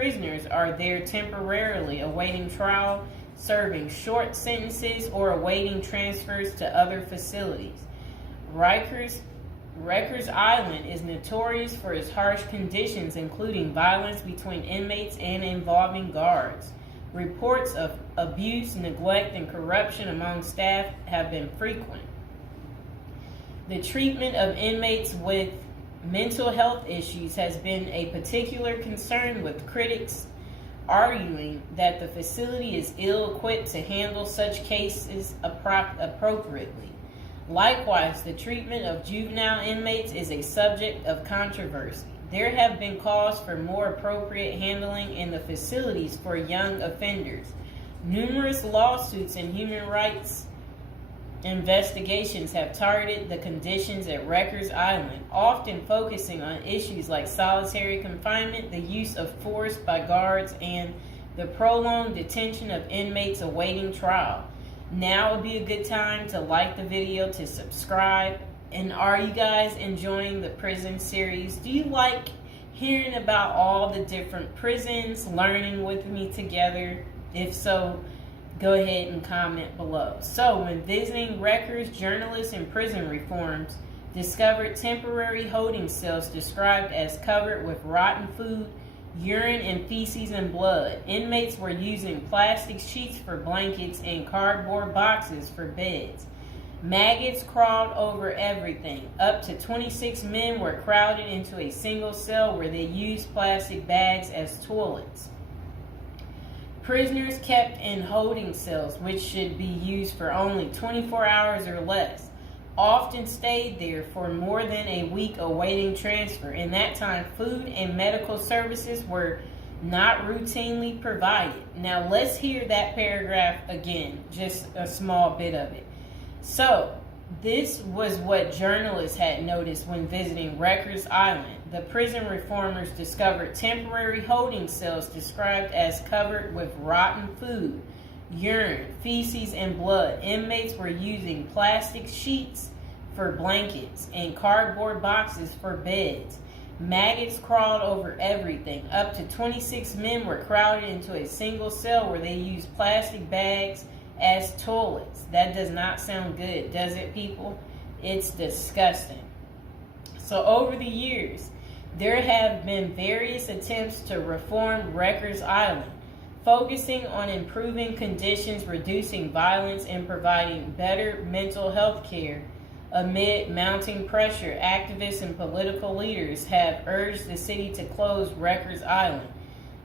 prisoners are there temporarily awaiting trial, serving short sentences, or awaiting transfers to other facilities. Rikers Island is notorious for its harsh conditions, including violence between inmates and involving guards. Reports of abuse, neglect, and corruption among staff have been frequent. The treatment of inmates with mental health issues has been a particular concern, with critics arguing that the facility is ill-equipped to handle such cases appropriately. Likewise, the treatment of juvenile inmates is a subject of controversy. There have been calls for more appropriate handling in the facilities for young offenders. Numerous lawsuits and human rights investigations have targeted the conditions at Rikers Island, often focusing on issues like solitary confinement, the use of force by guards, and the prolonged detention of inmates awaiting trial. Now would be a good time to like the video, to subscribe. And are you guys enjoying the prison series? Do you like hearing about all the different prisons, learning with me together? If so, go ahead and comment below. So, when visiting Rikers, journalists and prison reforms discovered temporary holding cells described as covered with rotten food, urine and feces and blood. Inmates were using plastic sheets for blankets and cardboard boxes for beds. Maggots crawled over everything. Up to 26 men were crowded into a single cell where they used plastic bags as toilets. Prisoners kept in holding cells, which should be used for only 24 hours or less, often stayed there for more than a week awaiting transfer. In that time, food and medical services were not routinely provided. Now let's hear that paragraph again, just a small bit of it. So, this was what journalists had noticed when visiting Rikers Island. The prison reformers discovered temporary holding cells described as covered with rotten food, urine, feces, and blood. Inmates were using plastic sheets for blankets and cardboard boxes for beds. Maggots crawled over everything. Up to 26 men were crowded into a single cell where they used plastic bags as toilets. That does not sound good, does it, people? It's disgusting. So over the years, there have been various attempts to reform Rikers Island, focusing on improving conditions, reducing violence, and providing better mental health care. Amid mounting pressure, activists and political leaders have urged the city to close Rikers Island.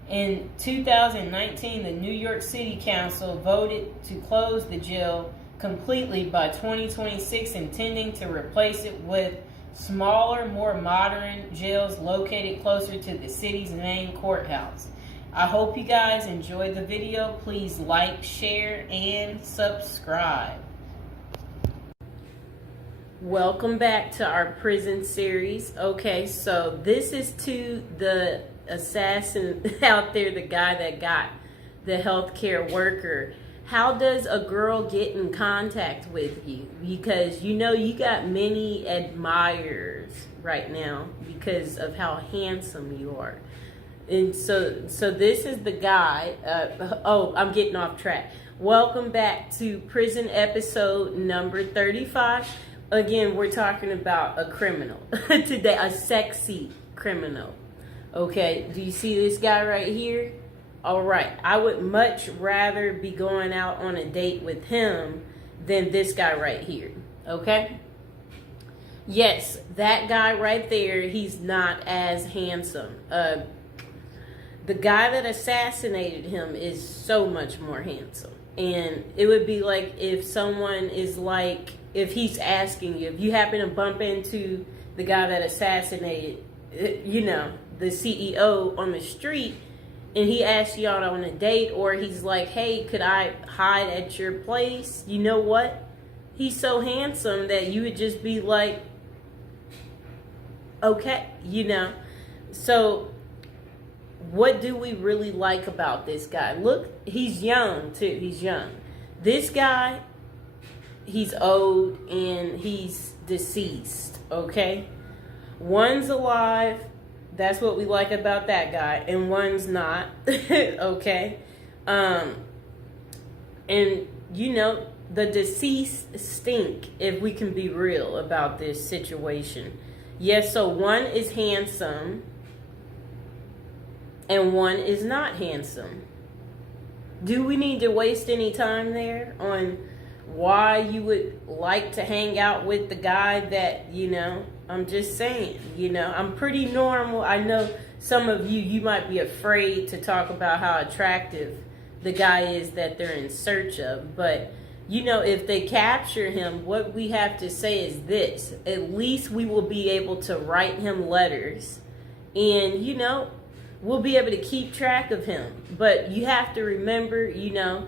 In 2019, the New York City Council voted to close the jail completely by 2026, intending to replace it with smaller, more modern jails located closer to the city's main courthouse. I hope you guys enjoyed the video. Please like, share, and subscribe. Welcome back to our prison series. Okay, so this is to the assassin out there, the guy that got the healthcare worker. How does a girl get in contact with you? Because you know you got many admirers right now because of how handsome you are. And so this is the guy. I'm getting off track. Welcome back to prison episode number 35. Again, we're talking about a criminal today, a sexy criminal. Okay, do you see this guy right here? All right, I would much rather be going out on a date with him than this guy right here, okay? Yes, that guy right there, he's not as handsome. The guy that assassinated him is so much more handsome. And it would be like if someone is like, if he's asking you, if you happen to bump into the guy that assassinated, the CEO on the street, and he asks you out on a date, or he's like, hey, could I hide at your place? You know what? He's so handsome that you would just be like, okay, So what do we really like about this guy? Look, he's young too. He's young. This guy, he's old and he's deceased, okay? One's alive, That's what we like about that guy, and one's not. Okay. And you know, the deceased stink, if we can be real about this situation. Yes, so one is handsome and one is not handsome. Do we need to waste any time there on why you would like to hang out with the guy that, you know, I'm just saying, you know, I'm pretty normal. I know some of you might be afraid to talk about how attractive the guy is that they're in search of. But, you know, if they capture him, what we have to say is this. At least we will be able to write him letters. And, you know, we'll be able to keep track of him. But you have to remember, you know,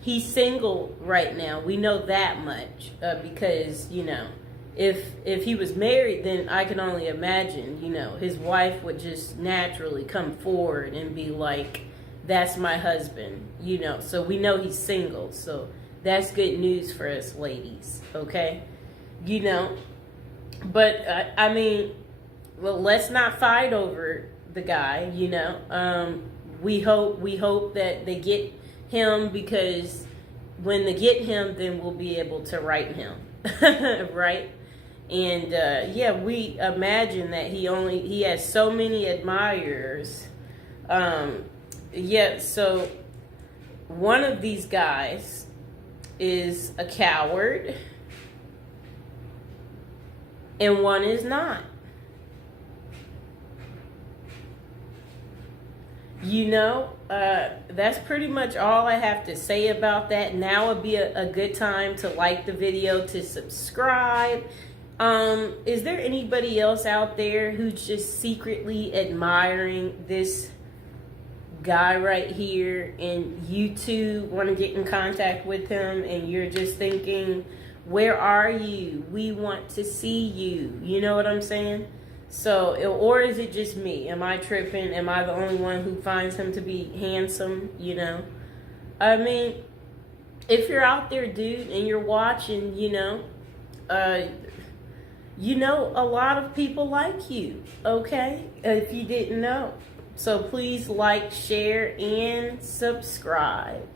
he's single right now. We know that much because, you know, if he was married, then I can only imagine, you know, his wife would just naturally come forward and be like, that's my husband, you know. So we know he's single. So that's good news for us ladies, okay? You know, but I mean, well, let's not fight over the guy, you know. We hope that they get him, because when they get him, then we'll be able to write him, right? And yeah, we imagine that he has so many admirers. Yeah, so one of these guys is a coward and one is not. You know, that's pretty much all I have to say about that. Now would be a good time to like the video, to subscribe. Is there anybody else out there who's just secretly admiring this guy right here, and you too want to get in contact with him, and you're just thinking, where are you? We want to see you. You know what I'm saying? So, or is it just me? Am I tripping? Am I the only one who finds him to be handsome? You know? I mean, if you're out there, dude, and you're watching, you know, a lot of people like you, okay? If you didn't know. So please like, share, and subscribe.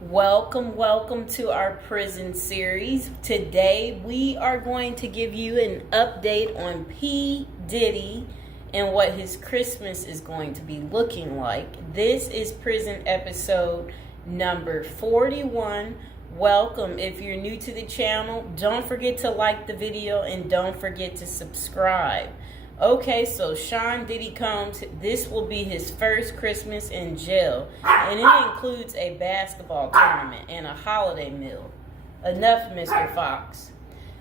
Welcome to our prison series. Today we are going to give you an update on P. Diddy and what his Christmas is going to be looking like. This is prison episode number 41. Welcome. If you're new to the channel, don't forget to like the video and don't forget to subscribe. Okay, so Sean Diddy Combs, this will be his first Christmas in jail, and it includes a basketball tournament and a holiday meal. Enough, Mr. Fox.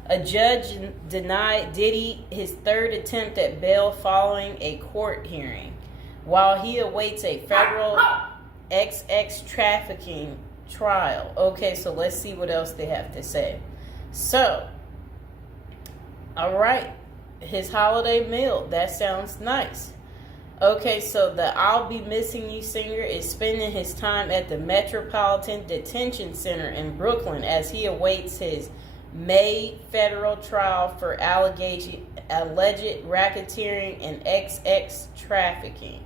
A judge denied Diddy his third attempt at bail following a court hearing, while he awaits a federal XX trafficking trial. Okay, so let's see what else they have to say. So, all right. His holiday meal, that sounds nice. Okay, so the I'll Be Missing You singer is spending his time at the Metropolitan Detention Center in Brooklyn as he awaits his May federal trial for alleged racketeering and XX trafficking.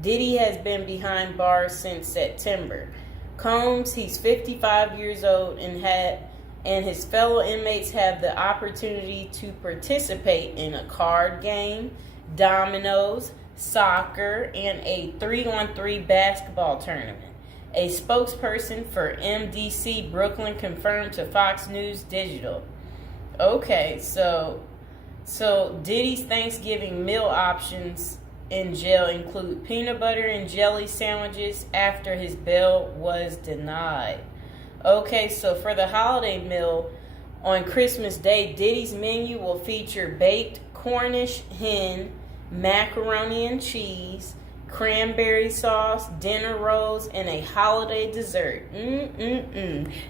Diddy has been behind bars since September. Combs, he's 55 years old and his fellow inmates have the opportunity to participate in a card game, dominoes, soccer, and a 3-on-3 basketball tournament. A spokesperson for MDC Brooklyn confirmed to Fox News Digital. Okay, so Diddy's Thanksgiving meal options in jail include peanut butter and jelly sandwiches after his bail was denied. Okay, so for the holiday meal on Christmas Day, Diddy's menu will feature baked Cornish hen, macaroni and cheese, cranberry sauce, dinner rolls, and a holiday dessert.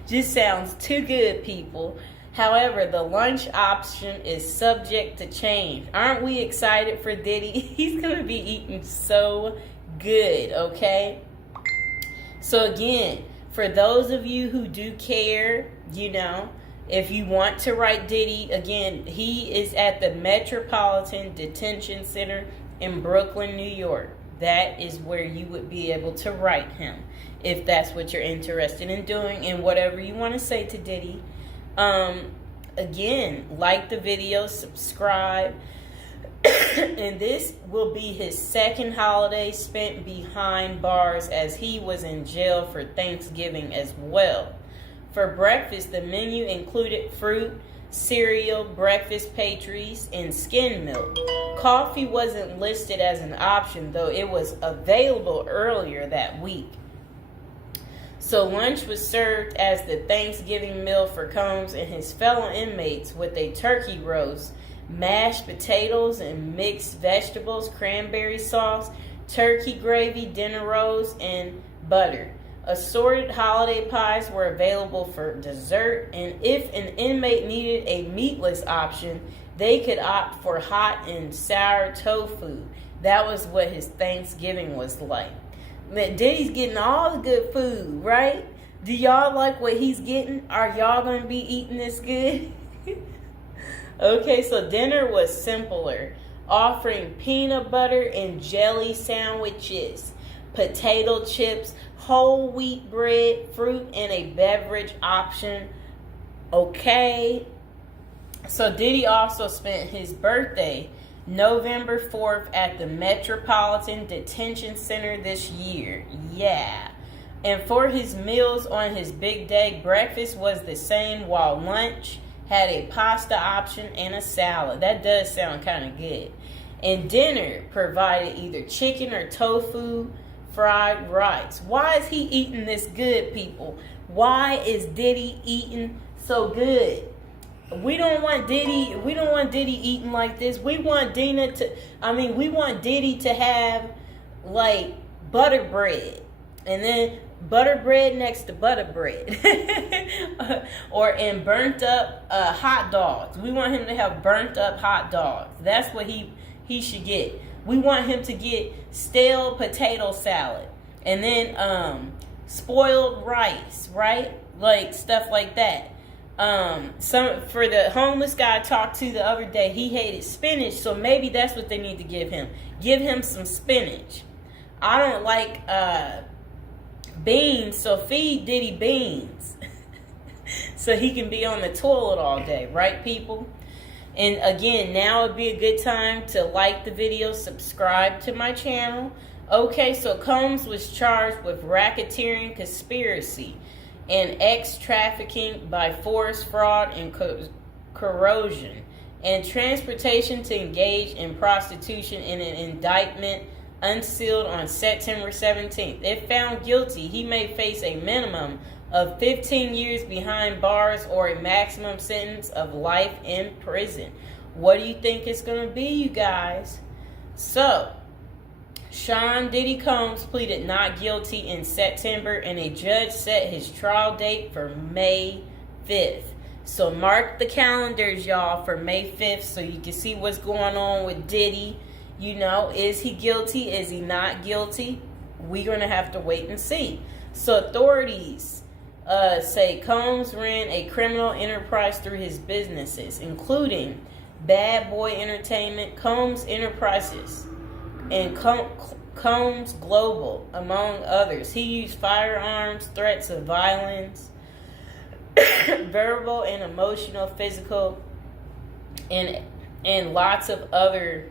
Just sounds too good, people. However, the lunch option is subject to change. Aren't we excited for Diddy? He's going to be eating so good, okay? So again, for those of you who do care, you know, If you want to write Diddy, again, he is at the Metropolitan Detention Center in Brooklyn, New York. That is where you would be able to write him if that's what you're interested in doing, and whatever you want to say to Diddy. Again, like the video, subscribe. And this will be his second holiday spent behind bars, as he was in jail for Thanksgiving as well. For breakfast, the menu included fruit, cereal, breakfast pastries, and skim milk. Coffee wasn't listed as an option, though it was available earlier that week. So lunch was served as the Thanksgiving meal for Combs and his fellow inmates, with a turkey roast, mashed potatoes and mixed vegetables, cranberry sauce, turkey gravy, dinner rolls, and butter. Assorted holiday pies were available for dessert, and if an inmate needed a meatless option, they could opt for hot and sour tofu. That was what his Thanksgiving was like. Diddy's getting all the good food, right? Do y'all like what he's getting? Are y'all going to be eating this good? Okay, so dinner was simpler, offering peanut butter and jelly sandwiches, potato chips, whole wheat bread, fruit, and a beverage option. Okay. So Diddy also spent his birthday, November 4th, at the Metropolitan Detention Center this year. Yeah. And for his meals on his big day, breakfast was the same, while lunch had a pasta option and a salad. That does sound kind of good. And dinner provided either chicken or tofu, fried rice. Why is he eating this good, people? Why is Diddy eating so good? We don't want Diddy eating like this. We want we want Diddy to have like butter bread, and then butter bread next to butter bread. and burnt up hot dogs. We want him to have burnt up hot dogs. That's what he should get. We want him to get stale potato salad, and then spoiled rice, right? Like stuff like that. For the homeless guy I talked to the other day, he hated spinach, so maybe that's what they need to give him. Give him some spinach. I don't like beans, so feed Diddy beans. So he can be on the toilet all day, right, people? And again, now would be a good time to like the video, subscribe to my channel. Okay, so Combs was charged with racketeering, conspiracy, and trafficking by force, fraud, and corrosion, and transportation to engage in prostitution in an indictment unsealed on September 17th. If found guilty, he may face a minimum of 15 years behind bars or a maximum sentence of life in prison. What do you think it's going to be, you guys? So, Sean Diddy Combs pleaded not guilty in September, and a judge set his trial date for May 5th. So mark the calendars, y'all, for May 5th so you can see what's going on with Diddy. You know, is he guilty? Is he not guilty? We're going to have to wait and see. So authorities say Combs ran a criminal enterprise through his businesses, including Bad Boy Entertainment, Combs Enterprises, and Combs Global, among others. He used firearms, threats of violence, verbal and emotional, physical, and lots of other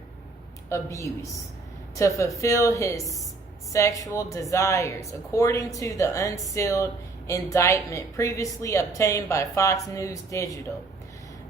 abuse to fulfill his sexual desires, according to the unsealed indictment previously obtained by Fox News Digital.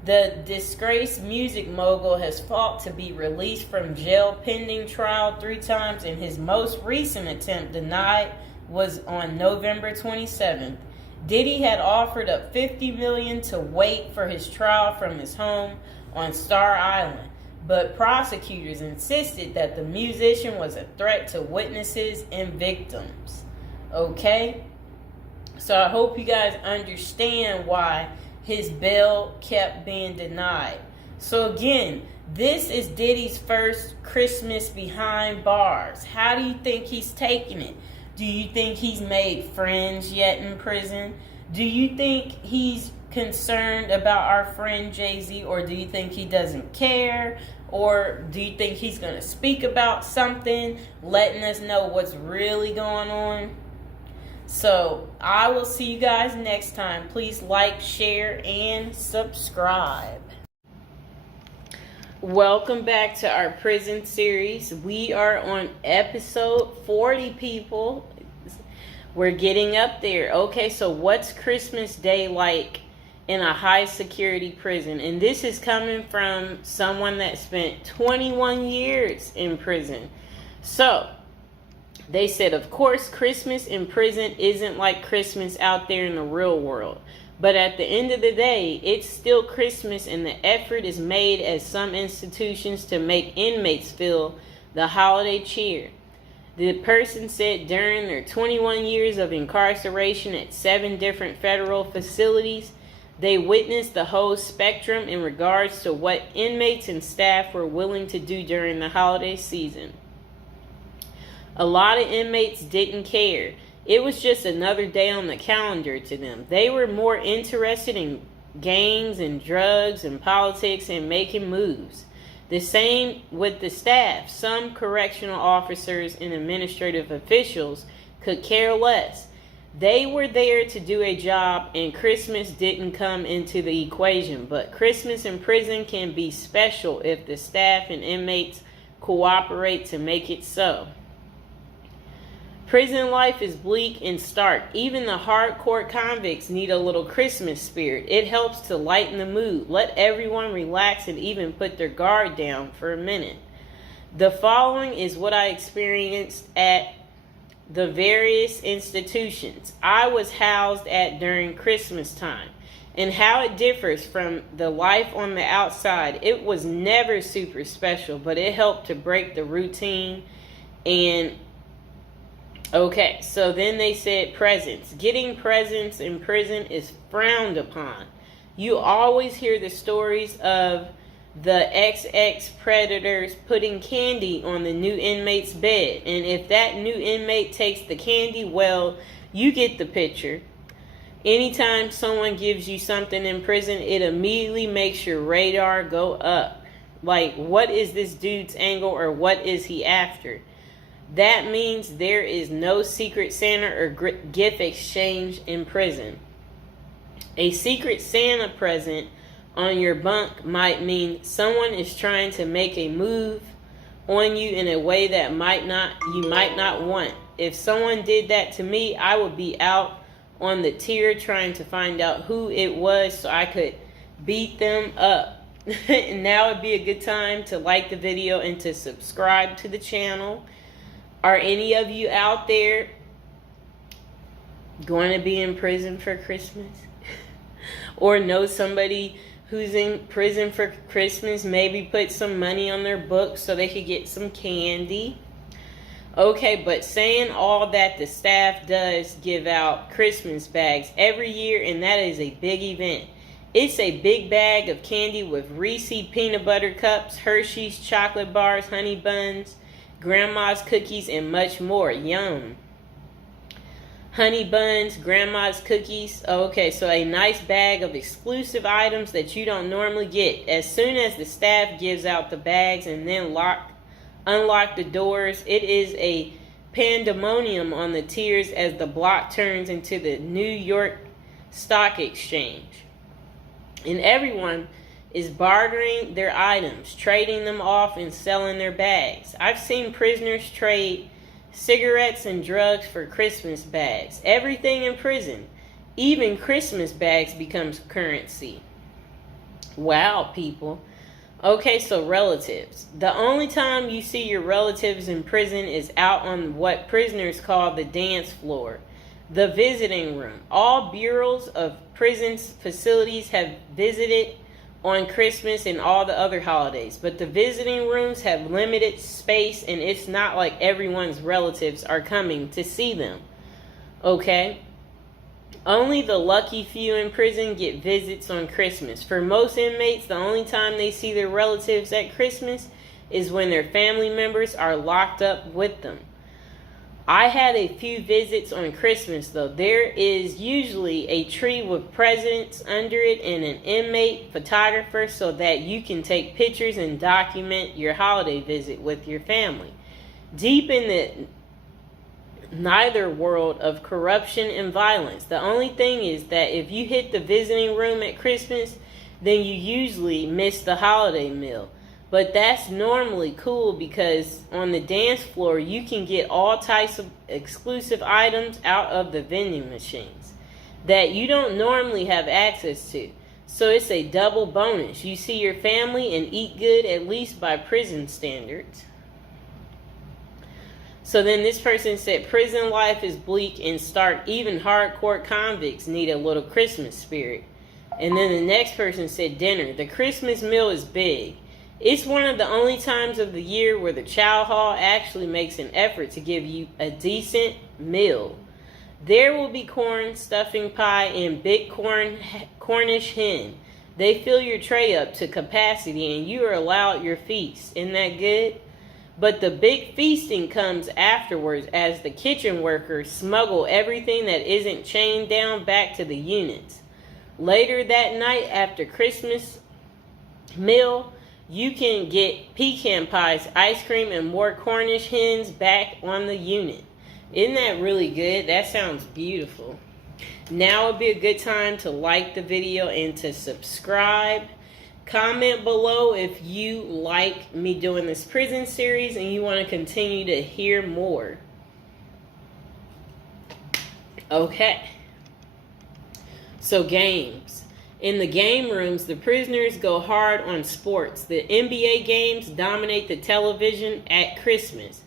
The disgraced music mogul has fought to be released from jail pending trial 3 times, and his most recent attempt, denied, was on November 27th. Diddy had offered up $50 million to wait for his trial from his home on Star Island, but prosecutors insisted that the musician was a threat to witnesses and victims. Okay? So I hope you guys understand why his bail kept being denied. So again, this is Diddy's first Christmas behind bars. How do you think he's taking it? Do you think he's made friends yet in prison? Do you think he's concerned about our friend Jay-Z, or do you think he doesn't care? Or do you think he's going to speak about something, letting us know what's really going on? So, I will see you guys next time. Please like, share, and subscribe. Welcome back to our prison series. We are on episode 40, people. We're getting up there. Okay, so what's Christmas Day like in a high security prison? And this is coming from someone that spent 21 years in prison. So, they said, of course, Christmas in prison isn't like Christmas out there in the real world. But at the end of the day, it's still Christmas, and the effort is made at some institutions to make inmates feel the holiday cheer. The person said during their 21 years of incarceration at 7 different federal facilities, they witnessed the whole spectrum in regards to what inmates and staff were willing to do during the holiday season. A lot of inmates didn't care. It was just another day on the calendar to them. They were more interested in gangs and drugs and politics and making moves. The same with the staff. Some correctional officers and administrative officials could care less. They were there to do a job, and Christmas didn't come into the equation. But Christmas in prison can be special if the staff and inmates cooperate to make it so. Prison life is bleak and stark. Even the hardcore convicts need a little Christmas spirit. It helps to lighten the mood, let everyone relax, and even put their guard down for a minute. The following is what I experienced at the various institutions I was housed at during Christmas time, and how it differs from the life on the outside. It was never super special, but it helped to break the routine. And okay, so then they said presents. Getting presents in prison is frowned upon. You always hear the stories of the XX predators putting candy on the new inmate's bed. And if that new inmate takes the candy, well, you get the picture. Anytime someone gives you something in prison, it immediately makes your radar go up. Like, what is this dude's angle, or what is he after? That means there is no secret Santa or gift exchange in prison. A secret Santa present on your bunk might mean someone is trying to make a move on you in a way that you might not want. If someone did that to me, I would be out on the tier trying to find out who it was so I could beat them up. And now would be a good time to like the video and to subscribe to the channel. Are any of you out there going to be in prison for Christmas? Or know somebody who's in prison for Christmas? Maybe put some money on their books so they could get some candy. Okay, but saying all that, the staff does give out Christmas bags every year, and that is a big event. It's a big bag of candy with Reese's peanut butter cups, Hershey's chocolate bars, honey buns, grandma's cookies, and much more. Yum. Honey buns, grandma's cookies. Okay, so a nice bag of exclusive items that you don't normally get. As soon as the staff gives out the bags and then unlock the doors, it is a pandemonium on the tiers as the block turns into the New York Stock Exchange. And everyone is bartering their items, trading them off, and selling their bags. I've seen prisoners trade cigarettes and drugs for Christmas bags. Everything in prison, even Christmas bags, becomes currency. Wow, people. Okay, so relatives. The only time you see your relatives in prison is out on what prisoners call the dance floor, the visiting room. All bureaus of prison facilities have visited on Christmas and all the other holidays, but the visiting rooms have limited space, and it's not like everyone's relatives are coming to see them. Okay? Only the lucky few in prison get visits on Christmas. For most inmates, the only time they see their relatives at Christmas is when their family members are locked up with them. I had a few visits on Christmas, though. There is usually a tree with presents under it and an inmate photographer so that you can take pictures and document your holiday visit with your family. Deep in the neither world of corruption and violence. The only thing is that if you hit the visiting room at Christmas, then you usually miss the holiday meal. But that's normally cool because on the dance floor, you can get all types of exclusive items out of the vending machines that you don't normally have access to. So it's a double bonus. You see your family and eat good, at least by prison standards. So then this person said, prison life is bleak and stark. Even hardcore convicts need a little Christmas spirit. And then the next person said, dinner. The Christmas meal is big. It's one of the only times of the year where the chow hall actually makes an effort to give you a decent meal. There will be corn, stuffing pie, and big Cornish hen. They fill your tray up to capacity and you are allowed your feast. Isn't that good? But the big feasting comes afterwards as the kitchen workers smuggle everything that isn't chained down back to the units. Later that night after Christmas meal, you can get pecan pies, ice cream, and more Cornish hens back on the unit. Isn't that really good? That sounds beautiful. Now would be a good time to like the video and to subscribe. Comment below if you like me doing this prison series and you want to continue to hear more. Okay. So games. In the game rooms, the prisoners go hard on sports. The NBA games dominate the television at Christmas.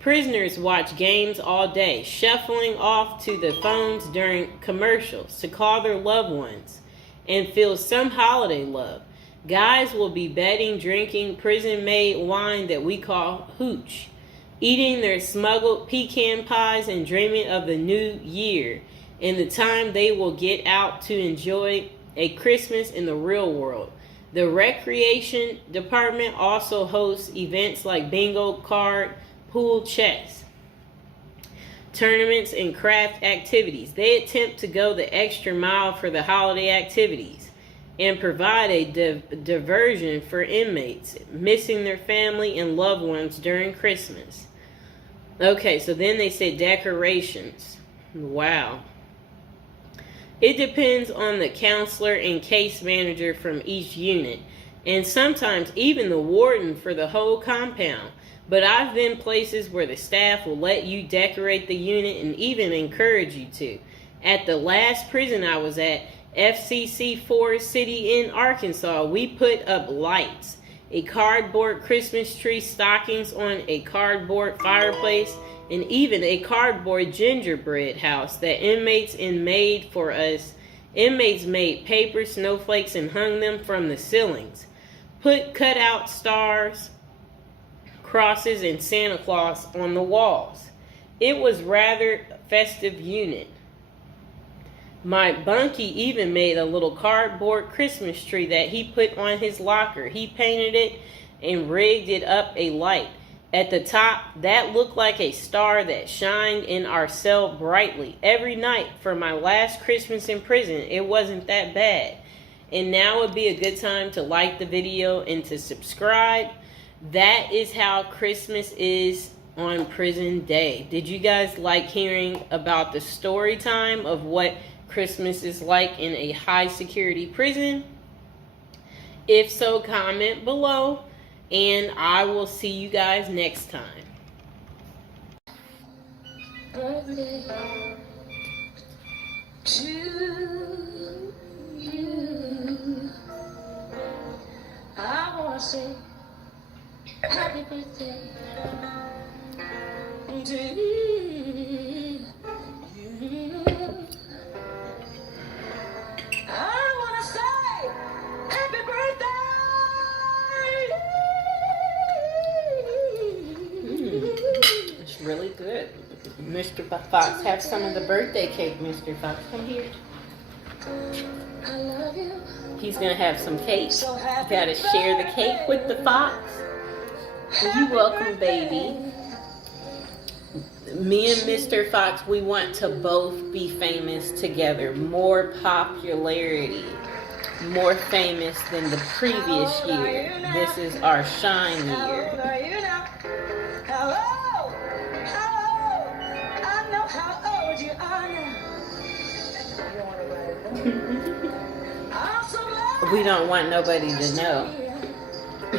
Prisoners watch games all day, shuffling off to the phones during commercials to call their loved ones and feel some holiday love. Guys will be betting, drinking prison-made wine that we call hooch, eating their smuggled pecan pies and dreaming of the new year and the time they will get out to enjoy a Christmas in the real world. The recreation department also hosts events like bingo card, pool, chess, tournaments, and craft activities. They attempt to go the extra mile for the holiday activities and provide a diversion for inmates missing their family and loved ones during Christmas. Okay, so then they said decorations. Wow. It depends on the counselor and case manager from each unit, and sometimes even the warden for the whole compound. But I've been places where the staff will let you decorate the unit and even encourage you to. At the last prison I was at, FCC Forest City in Arkansas, we put up lights, a cardboard Christmas tree, stockings on a cardboard fireplace, and even a cardboard gingerbread house that inmates made for us. Inmates made paper snowflakes and hung them from the ceilings. Put cutout stars, crosses, and Santa Claus on the walls. It was rather festive unit. My bunkie even made a little cardboard Christmas tree that he put on his locker. He painted it and rigged it up a light. At the top, that looked like a star that shined in our cell brightly. Every night for my last Christmas in prison, it wasn't that bad. And now would be a good time to like the video and to subscribe. That is how Christmas is on prison day. Did you guys like hearing about the story time of what Christmas is like in a high security prison? If so, comment below. And I will see you guys next time. Birthday to you. I want to say happy birthday to you. I want to say happy birthday. It's really good. Mr. Fox, have some of the birthday cake, Mr. Fox. Come here. I love you. He's going to have some cake. You got to share the cake with the fox. You're welcome, baby. Me and Mr. Fox, we want to both be famous together. More popularity. More famous than the previous year. This is our shine year. Hello, I know how old you are now. We don't want nobody to know. I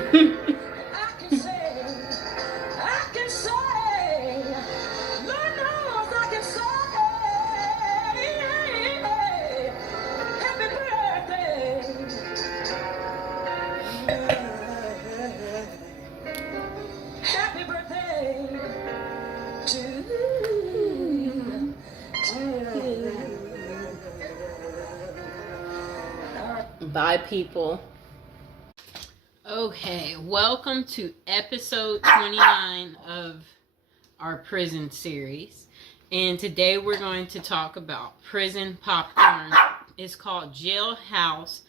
can say, Lord knows I can say, happy birthday. Happy birthday to you. Bye, people. Okay, welcome to episode 29 of our prison series. And today we're going to talk about prison popcorn. It's called Jailhouse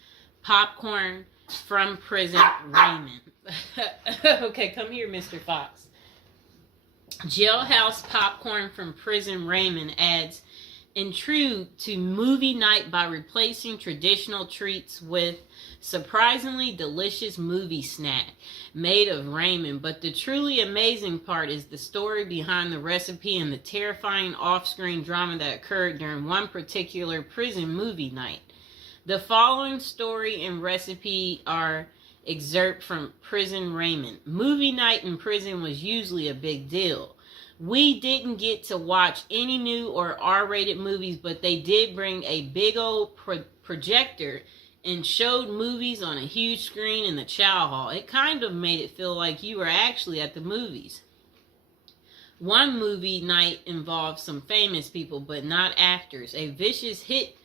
Popcorn from Prison Raymond. Okay, come here, Mr. Fox. Jailhouse Popcorn from Prison Raymond adds intrigue to movie night by replacing traditional treats with surprisingly delicious movie snack made of Raymond. But the truly amazing part is the story behind the recipe and the terrifying off-screen drama that occurred during one particular prison movie night. The following story and recipe are excerpt from Prison Raymond. Movie night in prison was usually a big deal. We didn't get to watch any new or R-rated movies, but they did bring a big old projector and showed movies on a huge screen in the chow hall. It kind of made it feel like you were actually at the movies. One movie night involved some famous people, but not actors. A vicious hit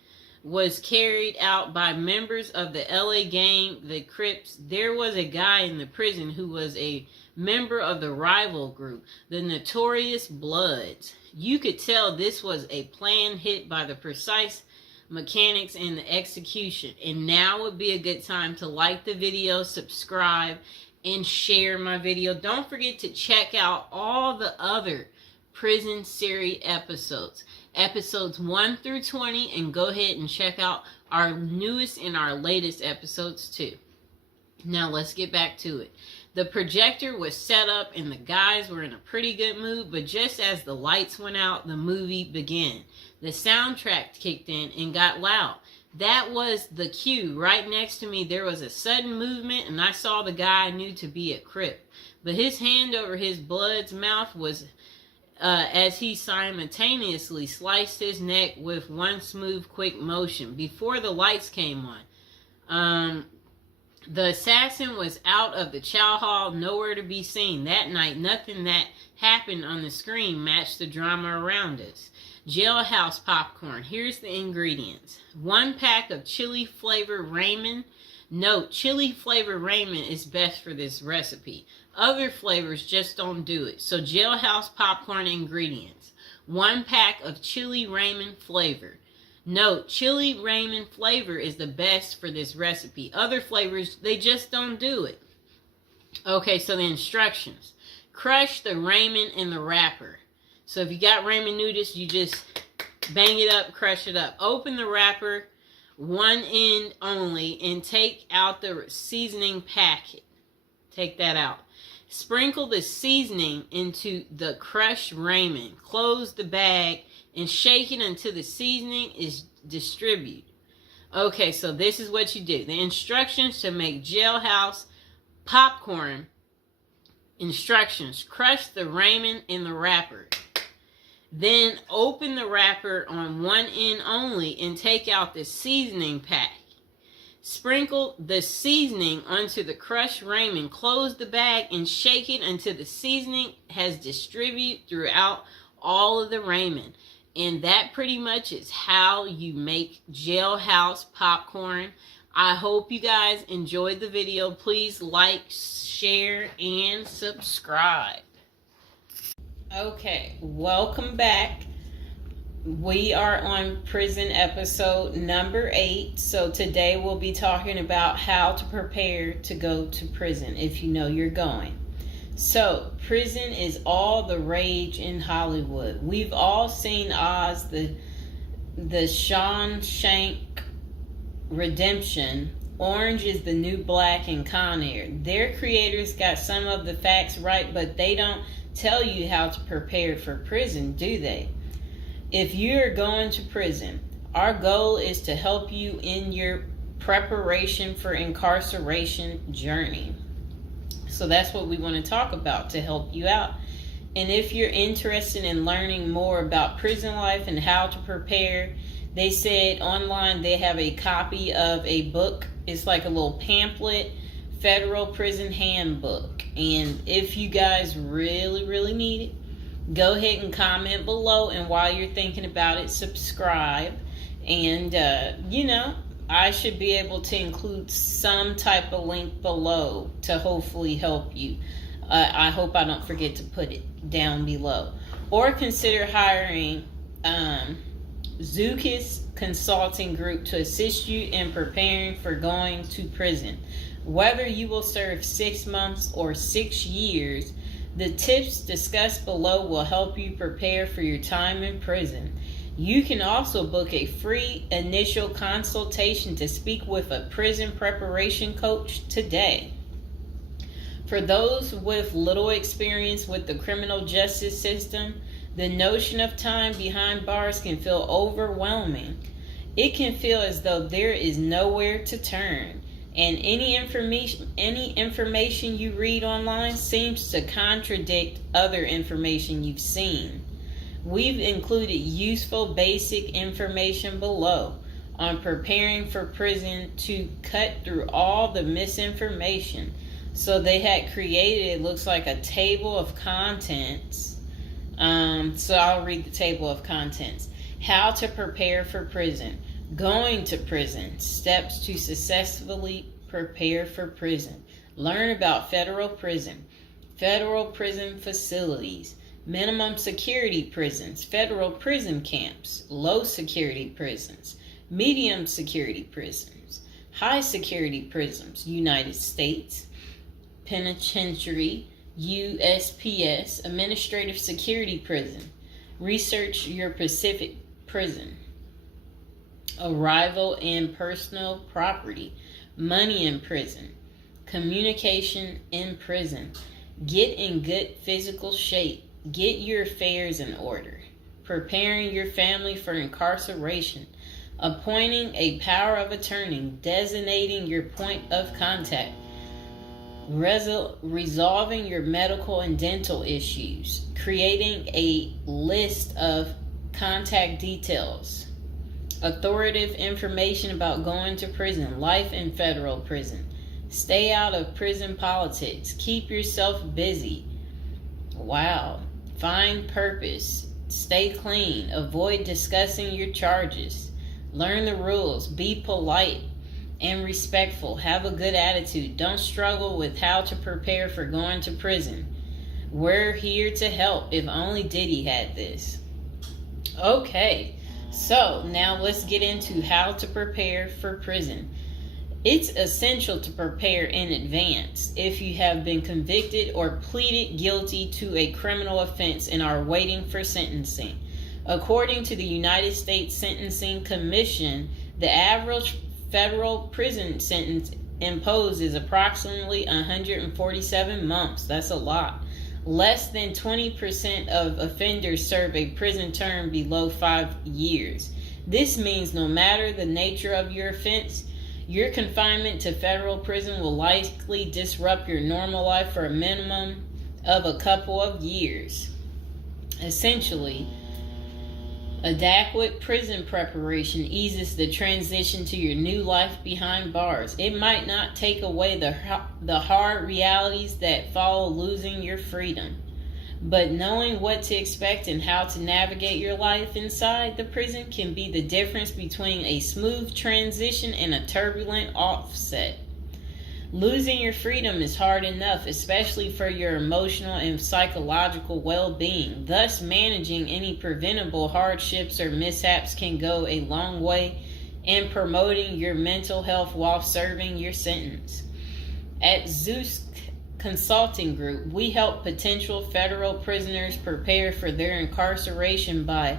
was carried out by members of the LA gang, the Crips. There was a guy in the prison who was a member of the rival group, the Notorious Bloods. You could tell this was a planned hit by the precise mechanics and the execution. And now would be a good time to like the video, subscribe, and share my video. Don't forget to check out all the other prison series episodes 1 through 20, and go ahead and check out our newest and our latest episodes too. Now let's get back to it. The projector was set up and the guys were in a pretty good mood, but just as the lights went out, the movie began. The soundtrack kicked in and got loud. That was the cue. Right next to me, there was a sudden movement, and I saw the guy I knew to be a Crip. But his hand over his blood's mouth was as he simultaneously sliced his neck with one smooth, quick motion. Before the lights came on, the assassin was out of the chow hall, nowhere to be seen. That night, nothing that happened on the screen matched the drama around us. Jailhouse popcorn. Here's the ingredients. 1 pack of chili flavor Raymond. Note, chili flavor Raymond is best for this recipe. Other flavors just don't do it. So Jailhouse popcorn ingredients. 1 pack of chili Raymond flavor. Note, chili Raymond flavor is the best for this recipe. Other flavors, they just don't do it. Okay, so the instructions. Crush the Raymond in the wrapper. So if you got Raymond noodles, you just bang it up, crush it up. Open the wrapper, one end only, and take out the seasoning packet. Take that out. Sprinkle the seasoning into the crushed Raymond. Close the bag and shake it until the seasoning is distributed. Okay, so this is what you do. The instructions to make Jailhouse popcorn. Instructions. Crush the Raymond in the wrapper. Then open the wrapper on one end only and take out the seasoning pack. Sprinkle the seasoning onto the crushed Raymond. Close the bag and shake it until the seasoning has distributed throughout all of the Raymond. And that pretty much is how you make Jailhouse popcorn. I hope you guys enjoyed the video. Please like, share, and subscribe. Okay, welcome back. We are on prison episode number 8. So today we'll be talking about how to prepare to go to prison if you know you're going. So, prison is all the rage in Hollywood. We've all seen Oz, the Shawshank Redemption, Orange is the New Black, and Con Air. Their creators got some of the facts right, but they don't tell you how to prepare for prison, do they? If you're going to prison, our goal is to help you in your preparation for incarceration journey. So that's what we want to talk about to help you out. And if you're interested in learning more about prison life and how to prepare, they said online they have a copy of a book. It's like a little pamphlet, Federal Prison Handbook. And if you guys really need it, go ahead and comment below. And while you're thinking about it, subscribe. And, I should be able to include some type of link below to hopefully help you. I hope I don't forget to put it down below. Or consider hiring Zukis Consulting Group to assist you in preparing for going to prison. Whether you will serve 6 months or 6 years, the tips discussed below will help you prepare for your time in prison. You can also book a free initial consultation to speak with a prison preparation coach today. For those with little experience with the criminal justice system, the notion of time behind bars can feel overwhelming. It can feel as though there is nowhere to turn, and any information you read online seems to contradict other information you've seen. We've included useful basic information below on preparing for prison to cut through all the misinformation. So they had created, it looks like a table of contents. So I'll read the table of contents. How to prepare for prison. Going to prison. Steps to successfully prepare for prison. Learn about federal prison. Federal prison facilities. Minimum security prisons, federal prison camps, low security prisons, medium security prisons, high security prisons, United States Penitentiary, USPS, administrative security prison. Research your Pacific prison. Arrival and personal property, money in prison, communication in prison. Get in good physical shape. Get your affairs in order. Preparing your family for incarceration. Appointing a power of attorney. Designating your point of contact. Resolving your medical and dental issues. Creating a list of contact details. Authoritative information about going to prison. Life in federal prison. Stay out of prison politics. Keep yourself busy. Wow. Find purpose. Stay clean. Avoid discussing your charges. Learn the rules. Be polite and respectful. Have a good attitude. Don't struggle with how to prepare for going to prison. We're here to help. If only Diddy had this. Okay, so now let's get into how to prepare for prison. It's essential to prepare in advance if you have been convicted or pleaded guilty to a criminal offense and are waiting for sentencing. According to the United States Sentencing Commission, the average federal prison sentence imposed is approximately 147 months. That's a lot. Less than 20% of offenders serve a prison term below 5 years. This means no matter the nature of your offense, your confinement to federal prison will likely disrupt your normal life for a minimum of a couple of years. Essentially, adequate prison preparation eases the transition to your new life behind bars. It might not take away the hard realities that follow losing your freedom, but knowing what to expect and how to navigate your life inside the prison can be the difference between a smooth transition and a turbulent offset. Losing your freedom is hard enough, especially for your emotional and psychological well-being. Thus, managing any preventable hardships or mishaps can go a long way in promoting your mental health while serving your sentence. At Consulting Group. We help potential federal prisoners prepare for their incarceration by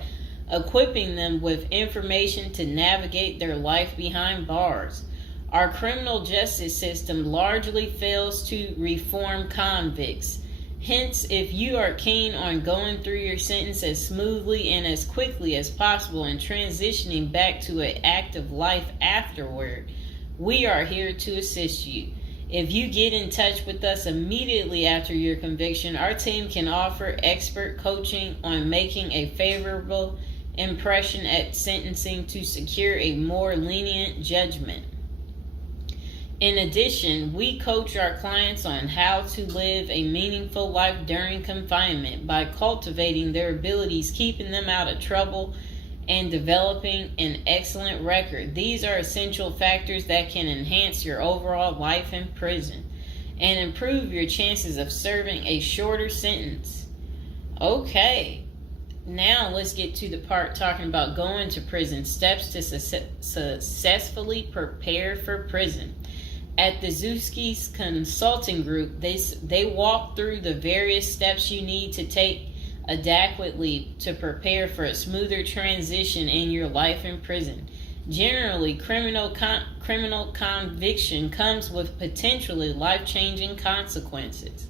equipping them with information to navigate their life behind bars. Our criminal justice system largely fails to reform convicts. Hence, if you are keen on going through your sentence as smoothly and as quickly as possible and transitioning back to an active life afterward, we are here to assist you. If you get in touch with us immediately after your conviction, our team can offer expert coaching on making a favorable impression at sentencing to secure a more lenient judgment. In addition, we coach our clients on how to live a meaningful life during confinement by cultivating their abilities, keeping them out of trouble, and developing an excellent record. These are essential factors that can enhance your overall life in prison and improve your chances of serving a shorter sentence. Okay, now let's get to the part talking about going to prison, steps to successfully prepare for prison. At the Zuski's Consulting Group, they walk through the various steps you need to take adequately to prepare for a smoother transition in your life in prison. Generally, criminal conviction comes with potentially life-changing consequences,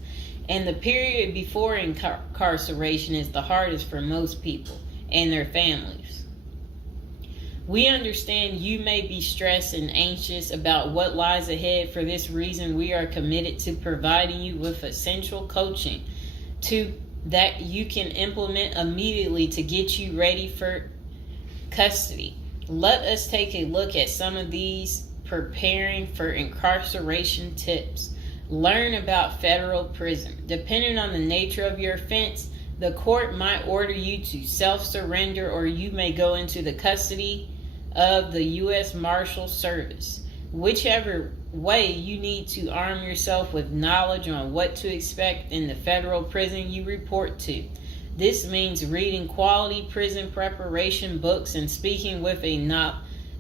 and the period before incarceration is the hardest for most people and their families. We understand you may be stressed and anxious about what lies ahead. For this reason, we are committed to providing you with essential coaching that you can implement immediately to get you ready for custody. Let us take a look at some of these preparing for incarceration tips. Learn about federal prison. Depending on the nature of your offense, the court might order you to self-surrender, or you may go into the custody of the U.S. Marshal Service. Whichever way, you need to arm yourself with knowledge on what to expect in the federal prison you report to. This means reading quality prison preparation books and speaking with a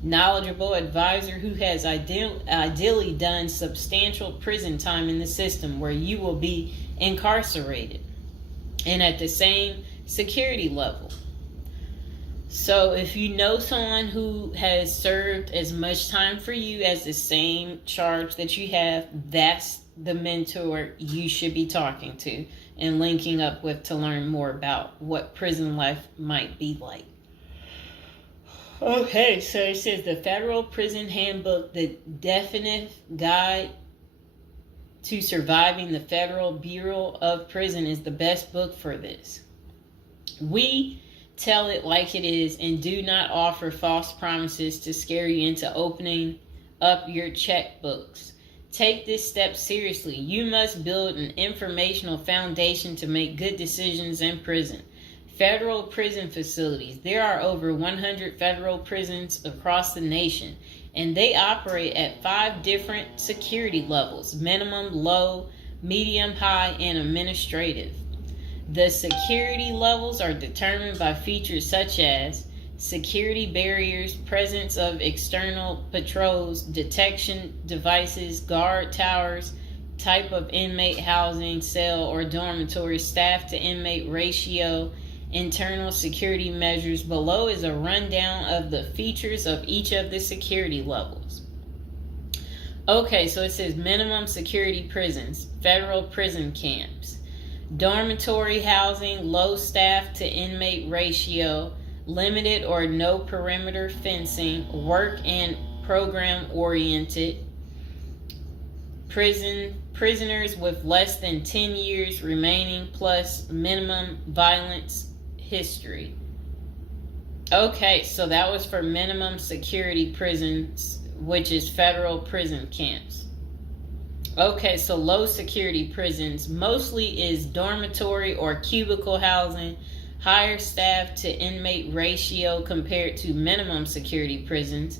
knowledgeable advisor who has ideally done substantial prison time in the system where you will be incarcerated and at the same security level. So if you know someone who has served as much time for you as the same charge that you have, that's the mentor you should be talking to and linking up with to learn more about what prison life might be like. Okay, so it says the Federal Prison Handbook, the definitive guide to surviving the Federal Bureau of Prison, is the best book for this. We tell it like it is and do not offer false promises to scare you into opening up your checkbooks. Take this step seriously. You must build an informational foundation to make good decisions in prison. Federal prison facilities. There are over 100 federal prisons across the nation, and they operate at 5 different security levels: minimum, low, medium, high, and administrative. The security levels are determined by features such as security barriers, presence of external patrols, detection devices, guard towers, type of inmate housing, cell or dormitory, staff to inmate ratio, internal security measures. Below is a rundown of the features of each of the security levels. Okay, so it says minimum security prisons, federal prison camps. Dormitory housing, low staff to inmate ratio, limited or no perimeter fencing, work and program oriented. Prisoners with less than 10 years remaining plus minimum violence history. Okay, so that was for minimum security prisons, which is federal prison camps. Okay, so low security prisons mostly is dormitory or cubicle housing, higher staff to inmate ratio compared to minimum security prisons,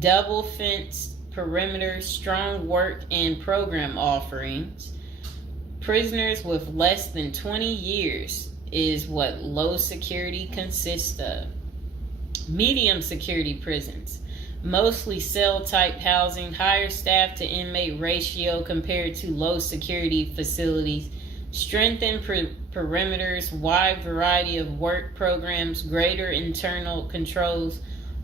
double fenced perimeter, strong work and program offerings. Prisoners with less than 20 years is what low security consists of. Medium security prisons, mostly cell-type housing, higher staff to inmate ratio compared to low-security facilities, strengthened perimeters, wide variety of work programs, greater internal controls,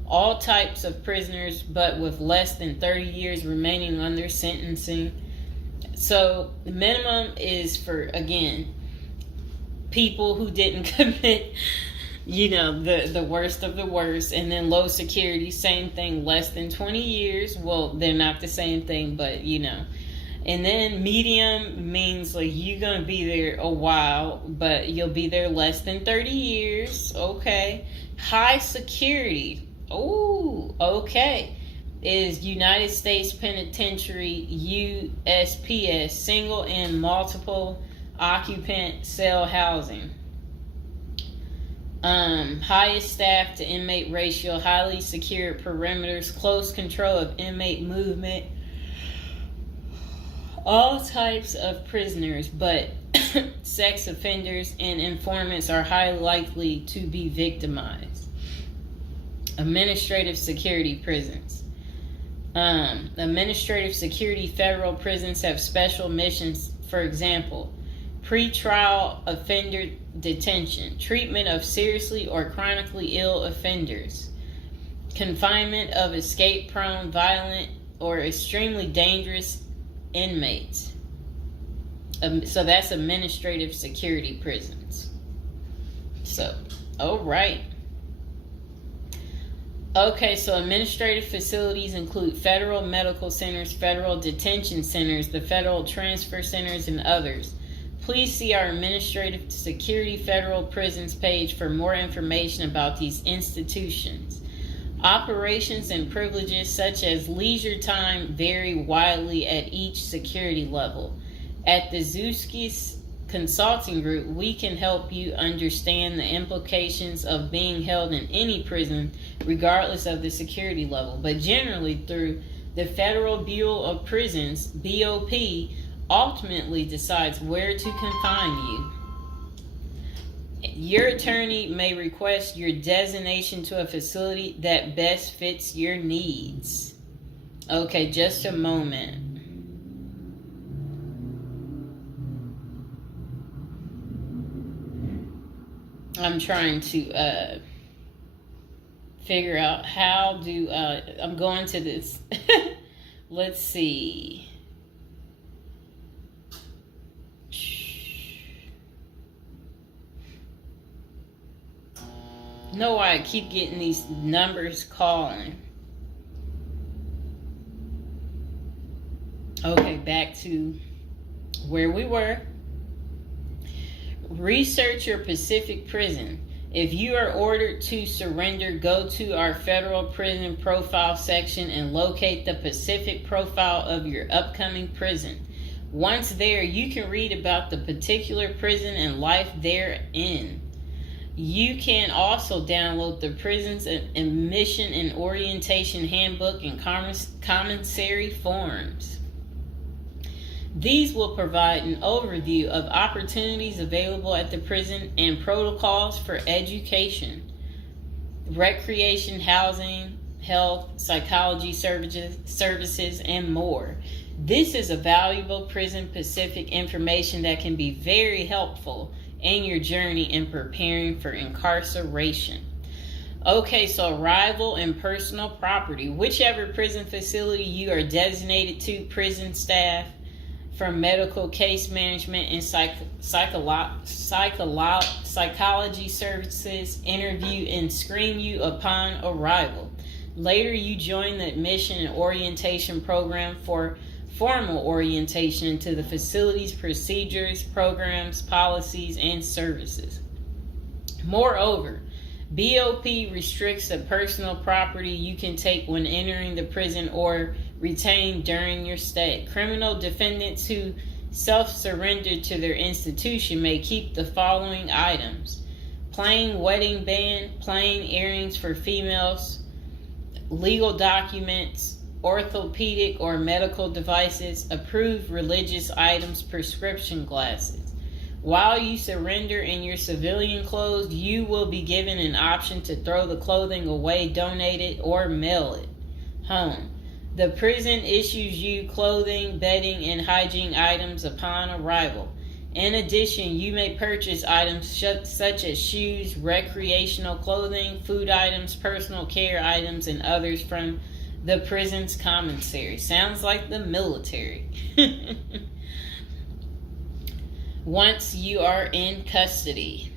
all types of prisoners, but with less than 30 years remaining on their sentencing. So the minimum is for, again, people who didn't commit, the worst of the worst. And then low security, same thing, less than 20 years. Well, they're not the same thing, but And then medium means like you're going to be there a while, but you'll be there less than 30 years. Okay. High security. Oh, okay. Is United States Penitentiary, USPS, single and multiple occupant cell housing. Highest staff to inmate ratio, highly secure perimeters, close control of inmate movement, all types of prisoners, but sex offenders and informants are highly likely to be victimized. Administrative security prisons. Administrative security federal prisons have special missions. For example, pre-trial offender detention, treatment of seriously or chronically ill offenders, confinement of escape-prone, violent, or extremely dangerous inmates. So that's administrative security prisons. So, all right. Okay, so administrative facilities include federal medical centers, federal detention centers, the federal transfer centers, and others. Please see our Administrative Security Federal Prisons page for more information about these institutions. Operations and privileges such as leisure time vary widely at each security level. At the Zuskis Consulting Group, we can help you understand the implications of being held in any prison, regardless of the security level. But generally, through the Federal Bureau of Prisons, BOP, ultimately decides where to confine you. Your attorney may request your designation to a facility that best fits your needs. Okay, just a moment. I'm trying to figure out how do I'm going to this. Let's see. Know why I keep getting these numbers calling. Okay, back to where we were. Research your Pacific prison. If you are ordered to surrender, go to our federal prison profile section and locate the Pacific profile of your upcoming prison. Once there, you can read about the particular prison and life therein. You can also download the prison's admission and orientation handbook and commissary forms. These will provide an overview of opportunities available at the prison and protocols for education, recreation, housing, health, psychology services, and more. This is a valuable Prison Pacific information that can be very helpful in your journey in preparing for incarceration. Okay, so arrival and personal property. Whichever prison facility you are designated to, prison staff from medical case management and psychology services interview and screen you upon arrival. Later, you join the admission and orientation program for formal orientation into the facility's procedures, programs, policies, and services. Moreover, BOP restricts the personal property you can take when entering the prison or retain during your stay. Criminal defendants who self-surrender to their institution may keep the following items: plain wedding band, plain earrings for females, legal documents, orthopedic or medical devices, approved religious items, prescription glasses. While you surrender in your civilian clothes, you will be given an option to throw the clothing away, donate it, or mail it. home. The prison issues you clothing, bedding, and hygiene items upon arrival. In addition, you may purchase items such as shoes, recreational clothing, food items, personal care items, and others from the prison's commissary. Sounds like the military. Once you are in custody,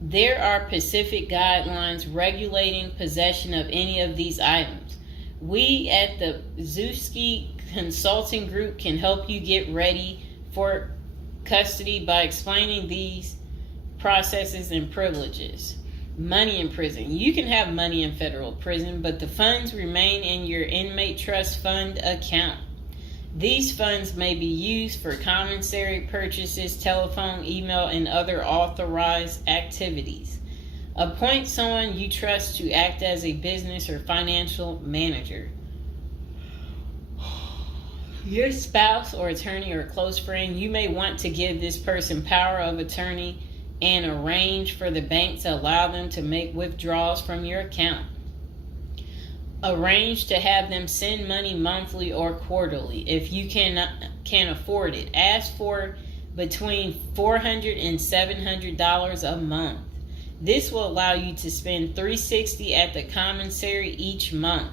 there are specific guidelines regulating possession of any of these items. We at the Zuski Consulting Group can help you get ready for custody by explaining these processes and privileges. Money in prison. You can have money in federal prison, but the funds remain in your inmate trust fund account. These funds may be used for commissary purchases, telephone, email, and other authorized activities. Appoint someone you trust to act as a business or financial manager. Your spouse or attorney or close friend, you may want to give this person power of attorney and arrange for the bank to allow them to make withdrawals from your account. Arrange to have them send money monthly or quarterly if you can afford it. Ask for between $400 and $700 a month. This will allow you to spend $360 at the commissary each month.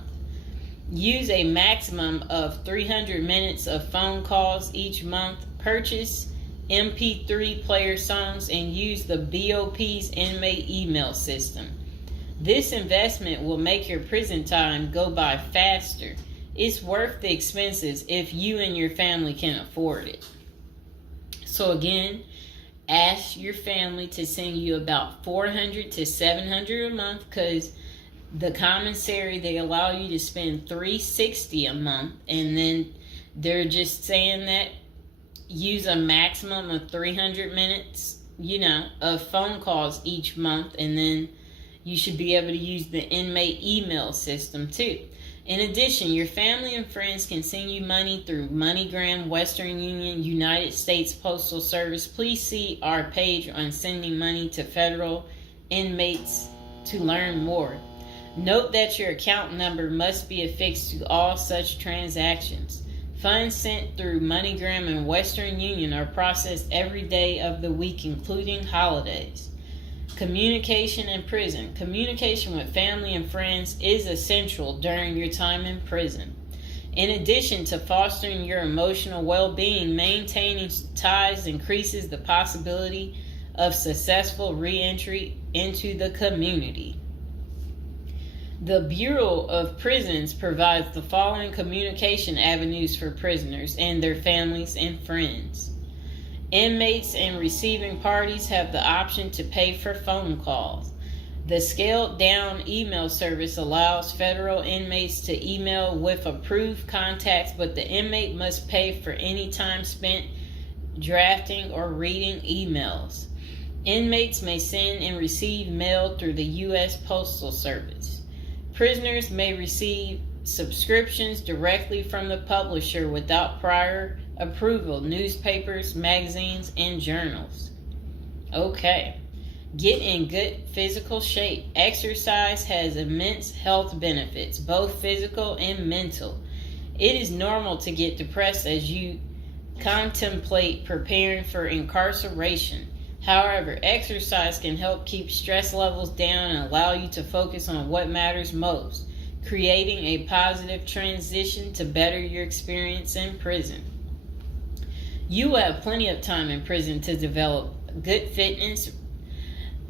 Use a maximum of 300 minutes of phone calls each month. Purchase MP3 player songs and use the BOP's inmate email system. This investment will make your prison time go by faster. It's worth the expenses if you and your family can afford it. So again, ask your family to send you about $400 to $700 a month, because the commissary, they allow you to spend $360 a month, and then they're just saying that use a maximum of 300 minutes, of phone calls each month, and then you should be able to use the inmate email system too. In addition, your family and friends can send you money through MoneyGram, Western Union, United States Postal Service. Please see our page on sending money to federal inmates to learn more. Note that your account number must be affixed to all such transactions. Funds sent through MoneyGram and Western Union are processed every day of the week, including holidays. Communication in prison. Communication with family and friends is essential during your time in prison. In addition to fostering your emotional well-being, maintaining ties increases the possibility of successful re-entry into the community. The Bureau of Prisons provides the following communication avenues for prisoners and their families and friends. Inmates and receiving parties have the option to pay for phone calls. The scaled-down email service allows federal inmates to email with approved contacts, but the inmate must pay for any time spent drafting or reading emails. Inmates may send and receive mail through the U.S. Postal Service. Prisoners may receive subscriptions directly from the publisher without prior approval, newspapers, magazines, and journals. Okay. Get in good physical shape. Exercise has immense health benefits, both physical and mental. It is normal to get depressed as you contemplate preparing for incarceration. However, exercise can help keep stress levels down and allow you to focus on what matters most, creating a positive transition to better your experience in prison. You will have plenty of time in prison to develop good fitness.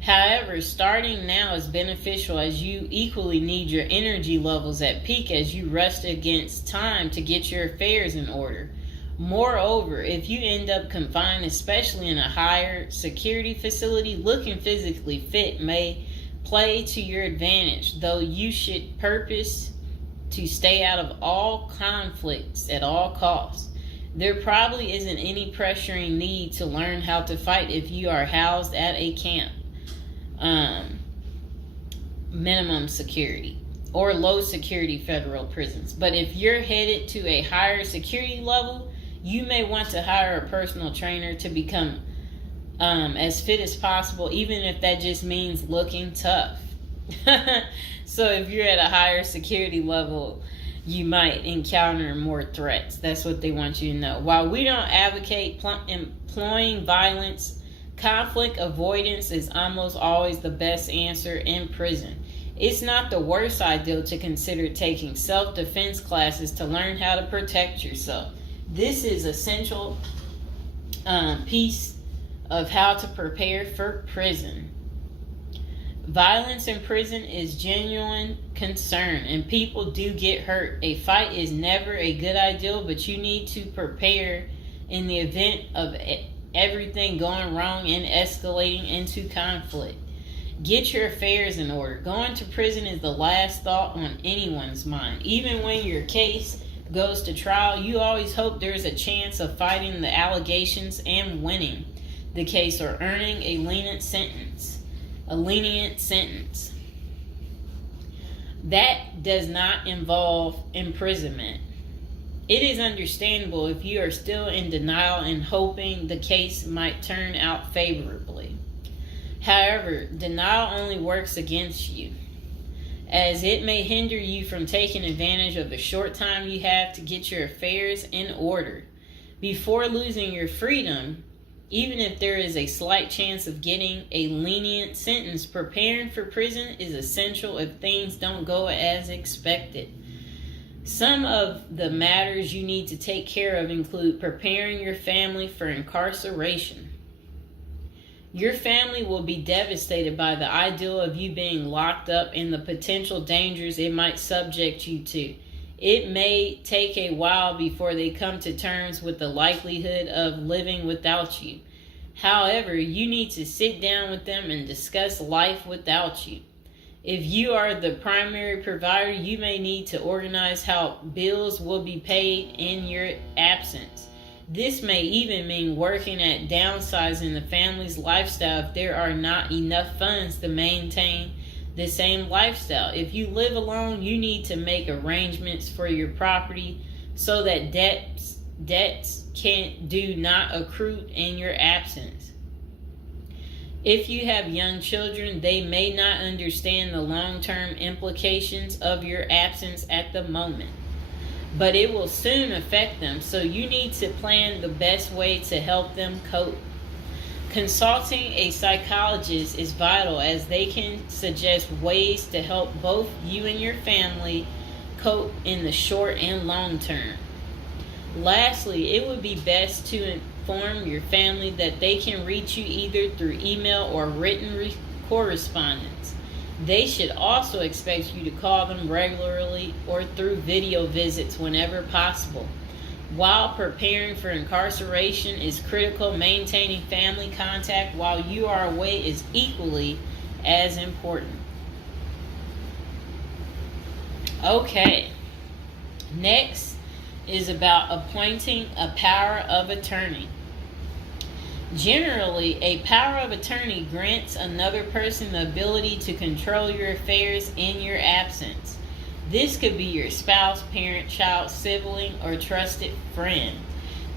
However, starting now is beneficial as you equally need your energy levels at peak as you rush against time to get your affairs in order. Moreover, if you end up confined, especially in a higher security facility, looking physically fit may play to your advantage, though you should purpose to stay out of all conflicts at all costs. There probably isn't any pressuring need to learn how to fight if you are housed at a camp, minimum security, or low security federal prisons. But if you're headed to a higher security level, you may want to hire a personal trainer to become as fit as possible, even if that just means looking tough. So if you're at a higher security level, you might encounter more threats. That's what they want you to know. While we don't advocate employing violence, conflict avoidance is almost always the best answer in prison. It's not the worst idea to consider taking self-defense classes to learn how to protect yourself. This is essential piece of how to prepare for prison. Violence in prison is genuine concern, and people do get hurt. A fight is never a good idea, but you need to prepare in the event of everything going wrong and escalating into conflict. Get your affairs in order. Going to prison is the last thought on anyone's mind. Even when your case goes to trial, you always hope there's a chance of fighting the allegations and winning the case or earning a lenient sentence. That does not involve imprisonment. It is understandable if you are still in denial and hoping the case might turn out favorably. However, denial only works against you, as it may hinder you from taking advantage of the short time you have to get your affairs in order. Before losing your freedom, even if there is a slight chance of getting a lenient sentence, preparing for prison is essential if things don't go as expected. Some of the matters you need to take care of include preparing your family for incarceration. Your family will be devastated by the idea of you being locked up and the potential dangers it might subject you to. It may take a while before they come to terms with the likelihood of living without you. However, you need to sit down with them and discuss life without you. If you are the primary provider, you may need to organize how bills will be paid in your absence. This may even mean working at downsizing the family's lifestyle if there are not enough funds to maintain the same lifestyle. If you live alone, you need to make arrangements for your property so that debts do not accrue in your absence. If you have young children, they may not understand the long-term implications of your absence at the moment, but it will soon affect them, so you need to plan the best way to help them cope. Consulting a psychologist is vital, as they can suggest ways to help both you and your family cope in the short and long term. Lastly, it would be best to inform your family that they can reach you either through email or written correspondence. They should also expect you to call them regularly or through video visits whenever possible. While preparing for incarceration is critical, maintaining family contact while you are away is equally as important. Okay, next is about appointing a power of attorney. Generally, a power of attorney grants another person the ability to control your affairs in your absence. This could be your spouse, parent, child, sibling, or trusted friend.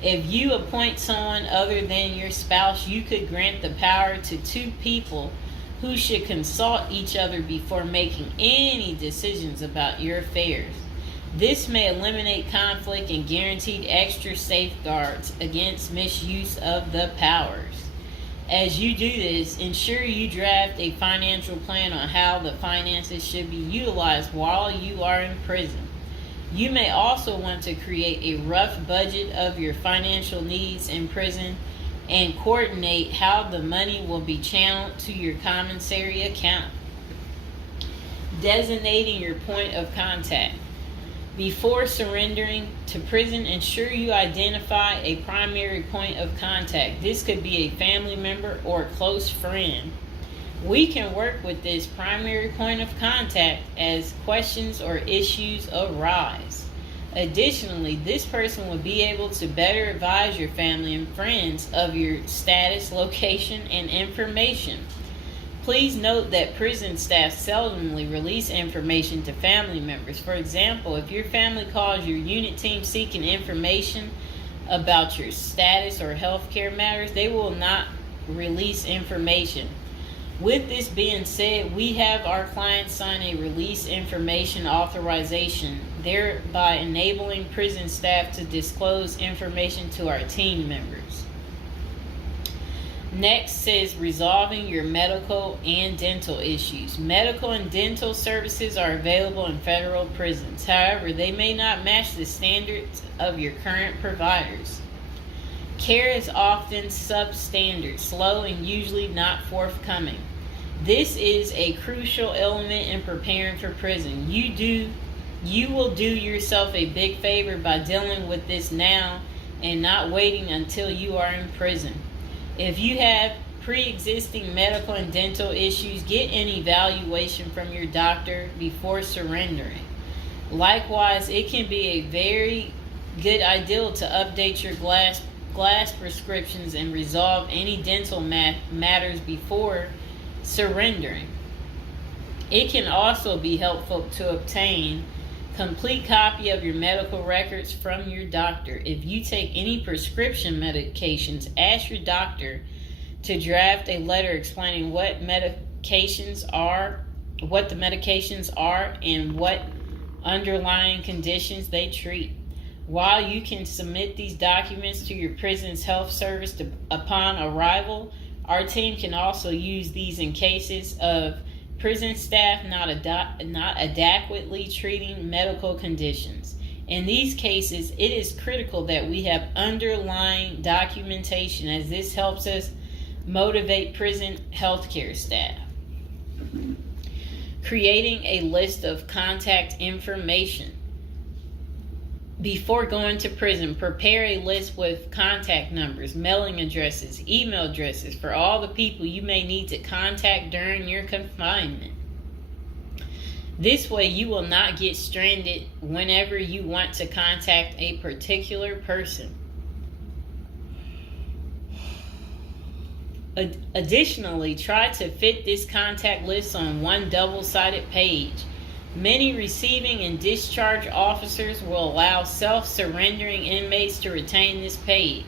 If you appoint someone other than your spouse, you could grant the power to two people who should consult each other before making any decisions about your affairs. This may eliminate conflict and guarantee extra safeguards against misuse of the powers. As you do this, ensure you draft a financial plan on how the finances should be utilized while you are in prison. You may also want to create a rough budget of your financial needs in prison and coordinate how the money will be channeled to your commissary account. Designating your point of contact. Before surrendering to prison, ensure you identify a primary point of contact. This could be a family member or a close friend. We can work with this primary point of contact as questions or issues arise. Additionally, this person will be able to better advise your family and friends of your status, location, and information. Please note that prison staff seldomly release information to family members. For example, if your family calls your unit team seeking information about your status or healthcare matters, they will not release information. With this being said, we have our clients sign a release information authorization, thereby enabling prison staff to disclose information to our team members. Next says resolving your medical and dental issues. Medical and dental services are available in federal prisons. However, they may not match the standards of your current providers. Care is often substandard, slow, and usually not forthcoming. This is a crucial element in preparing for prison. You will do yourself a big favor by dealing with this now and not waiting until you are in prison. If you have pre-existing medical and dental issues, get an evaluation from your doctor before surrendering. Likewise, it can be a very good idea to update your glass prescriptions and resolve any dental matters before surrendering. It can also be helpful to obtain complete copy of your medical records from your doctor. If you take any prescription medications, ask your doctor to draft a letter explaining what the medications are, and what underlying conditions they treat. While you can submit these documents to your prison's health service upon arrival, our team can also use these in cases of prison staff not adequately treating medical conditions. In these cases, it is critical that we have underlying documentation, as this helps us motivate prison healthcare staff. Creating a list of contact information. Before going to prison, prepare a list with contact numbers, mailing addresses, email addresses for all the people you may need to contact during your confinement. This way, you will not get stranded whenever you want to contact a particular person. Additionally, try to fit this contact list on one double-sided page. Many receiving and discharge officers will allow self-surrendering inmates to retain this page.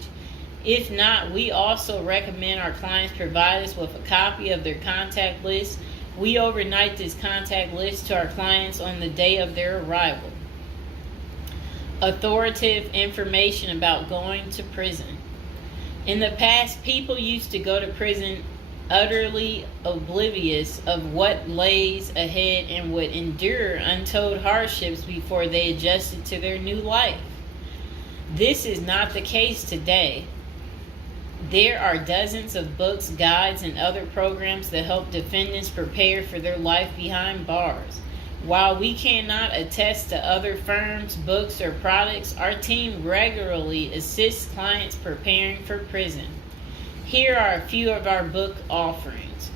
If not, we also recommend our clients provide us with a copy of their contact list. We overnight this contact list to our clients on the day of their arrival. Authoritative information about going to prison. In the past, people used to go to prison utterly oblivious of what lays ahead and would endure untold hardships before they adjusted to their new life. This is not the case today. There are dozens of books, guides, and other programs that help defendants prepare for their life behind bars. While we cannot attest to other firms, books, or products, our team regularly assists clients preparing for prison. Here are a few of our book offerings: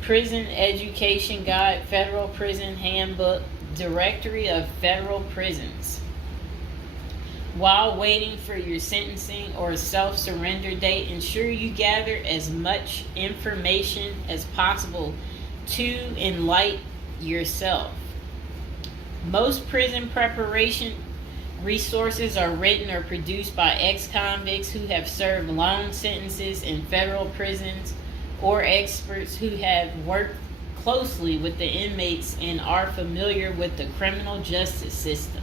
Prison Education Guide, Federal Prison Handbook, Directory of Federal Prisons. While waiting for your sentencing or self-surrender date, ensure you gather as much information as possible to enlighten yourself. Most prison preparation resources are written or produced by ex-convicts who have served long sentences in federal prisons, or experts who have worked closely with the inmates and are familiar with the criminal justice system.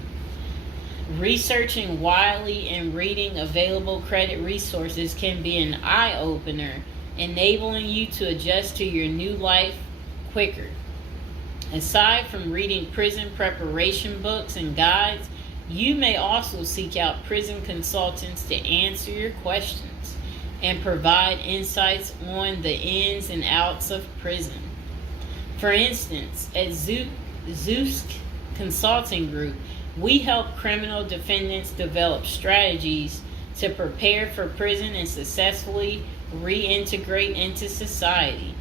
Researching widely and reading available credit resources can be an eye-opener, enabling you to adjust to your new life quicker. Aside from reading prison preparation books and guides, you may also seek out prison consultants to answer your questions and provide insights on the ins and outs of prison. For instance, at Zeus Consulting Group, we help criminal defendants develop strategies to prepare for prison and successfully reintegrate into society.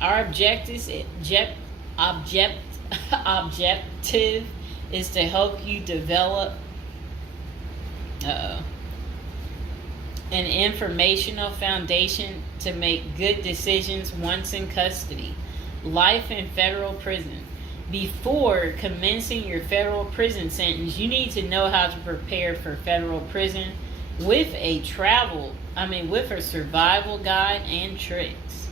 Our objective is to help you develop an informational foundation to make good decisions once in custody. Life in federal prison. Before commencing your federal prison sentence, you need to know how to prepare for federal prison with a survival guide and tricks.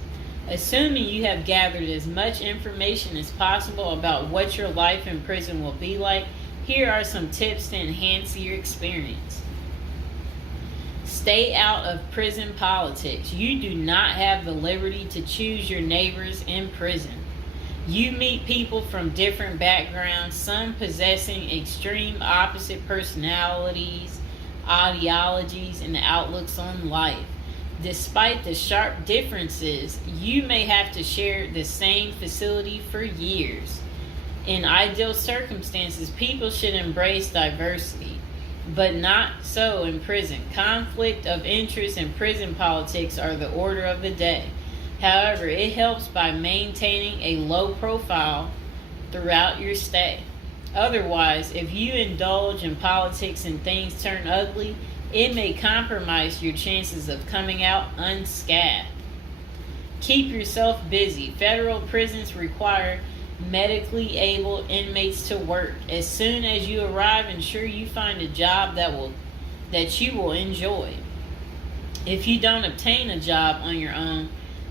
Assuming you have gathered as much information as possible about what your life in prison will be like, here are some tips to enhance your experience. Stay out of prison politics. You do not have the liberty to choose your neighbors in prison. You meet people from different backgrounds, some possessing extreme opposite personalities, ideologies, and outlooks on life. Despite the sharp differences, you may have to share the same facility for years. In ideal circumstances, people should embrace diversity, but not so in prison. Conflict of interest and prison politics are the order of the day. However, it helps by maintaining a low profile throughout your stay. Otherwise, if you indulge in politics and things turn ugly, it may compromise your chances of coming out unscathed. Keep yourself busy. Federal prisons require medically able inmates to work. As soon as you arrive, ensure you find a job that you will enjoy. If you don't obtain a job on your own,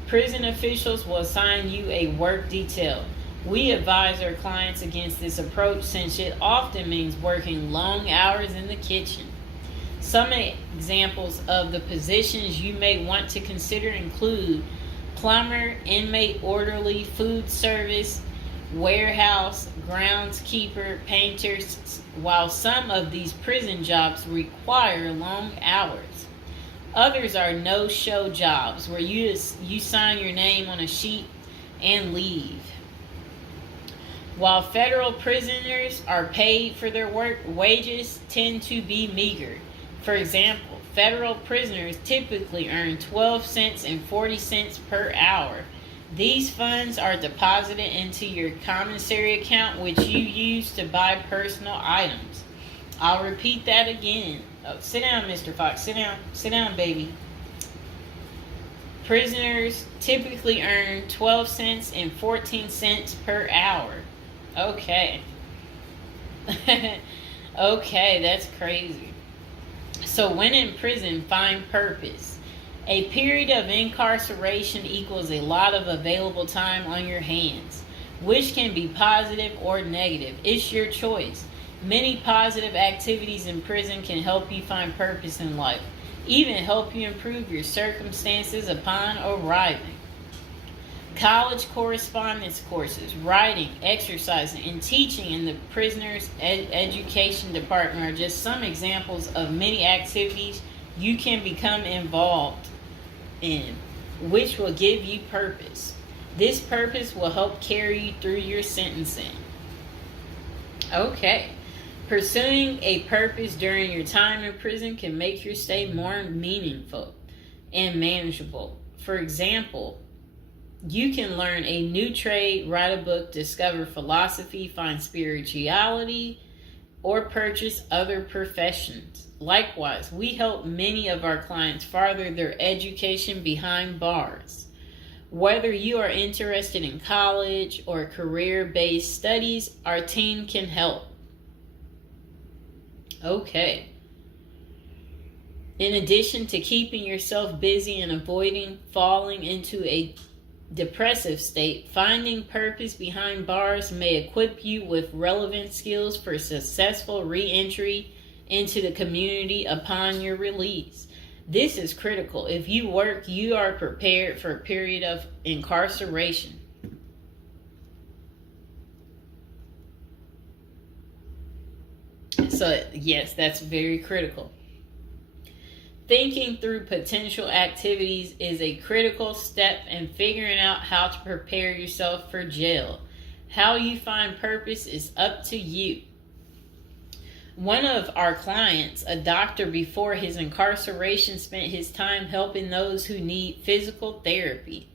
prison officials will assign you a work detail. We advise our clients against this approach since it often means working long hours in the kitchen. Some examples of the positions you may want to consider include plumber, inmate orderly, food service, warehouse, groundskeeper, painters, while some of these prison jobs require long hours. Others are no-show jobs where you sign your name on a sheet and leave. While federal prisoners are paid for their work, wages tend to be meager. For example, federal prisoners typically earn 12 cents and 40 cents per hour. These funds are deposited into your commissary account, which you use to buy personal items. I'll repeat that again. Oh, sit down, Mr. Fox. Sit down. Sit down, baby. Prisoners typically earn 12 cents and 14 cents per hour. Okay. Okay, that's crazy. So when in prison, find purpose. A period of incarceration equals a lot of available time on your hands, which can be positive or negative. It's your choice. Many positive activities in prison can help you find purpose in life, even help you improve your circumstances upon arriving. College correspondence courses, writing, exercising, and teaching in the prisoner's education department are just some examples of many activities you can become involved in, which will give you purpose. This purpose will help carry you through your sentencing. Okay. Pursuing a purpose during your time in prison can make your stay more meaningful and manageable. For example, you can learn a new trade, write a book, discover philosophy, find spirituality, or purchase other professions. Likewise, we help many of our clients further their education behind bars. Whether you are interested in college or career-based studies, our team can help. Okay. In addition to keeping yourself busy and avoiding falling into a depressive state, finding purpose behind bars may equip you with relevant skills for successful re-entry into the community upon your release. This is critical. If you work, you are prepared for a period of incarceration. So, yes, that's very critical. Thinking through potential activities is a critical step in figuring out how to prepare yourself for jail. How you find purpose is up to you. One of our clients, a doctor before his incarceration, spent his time helping those who need physical therapy.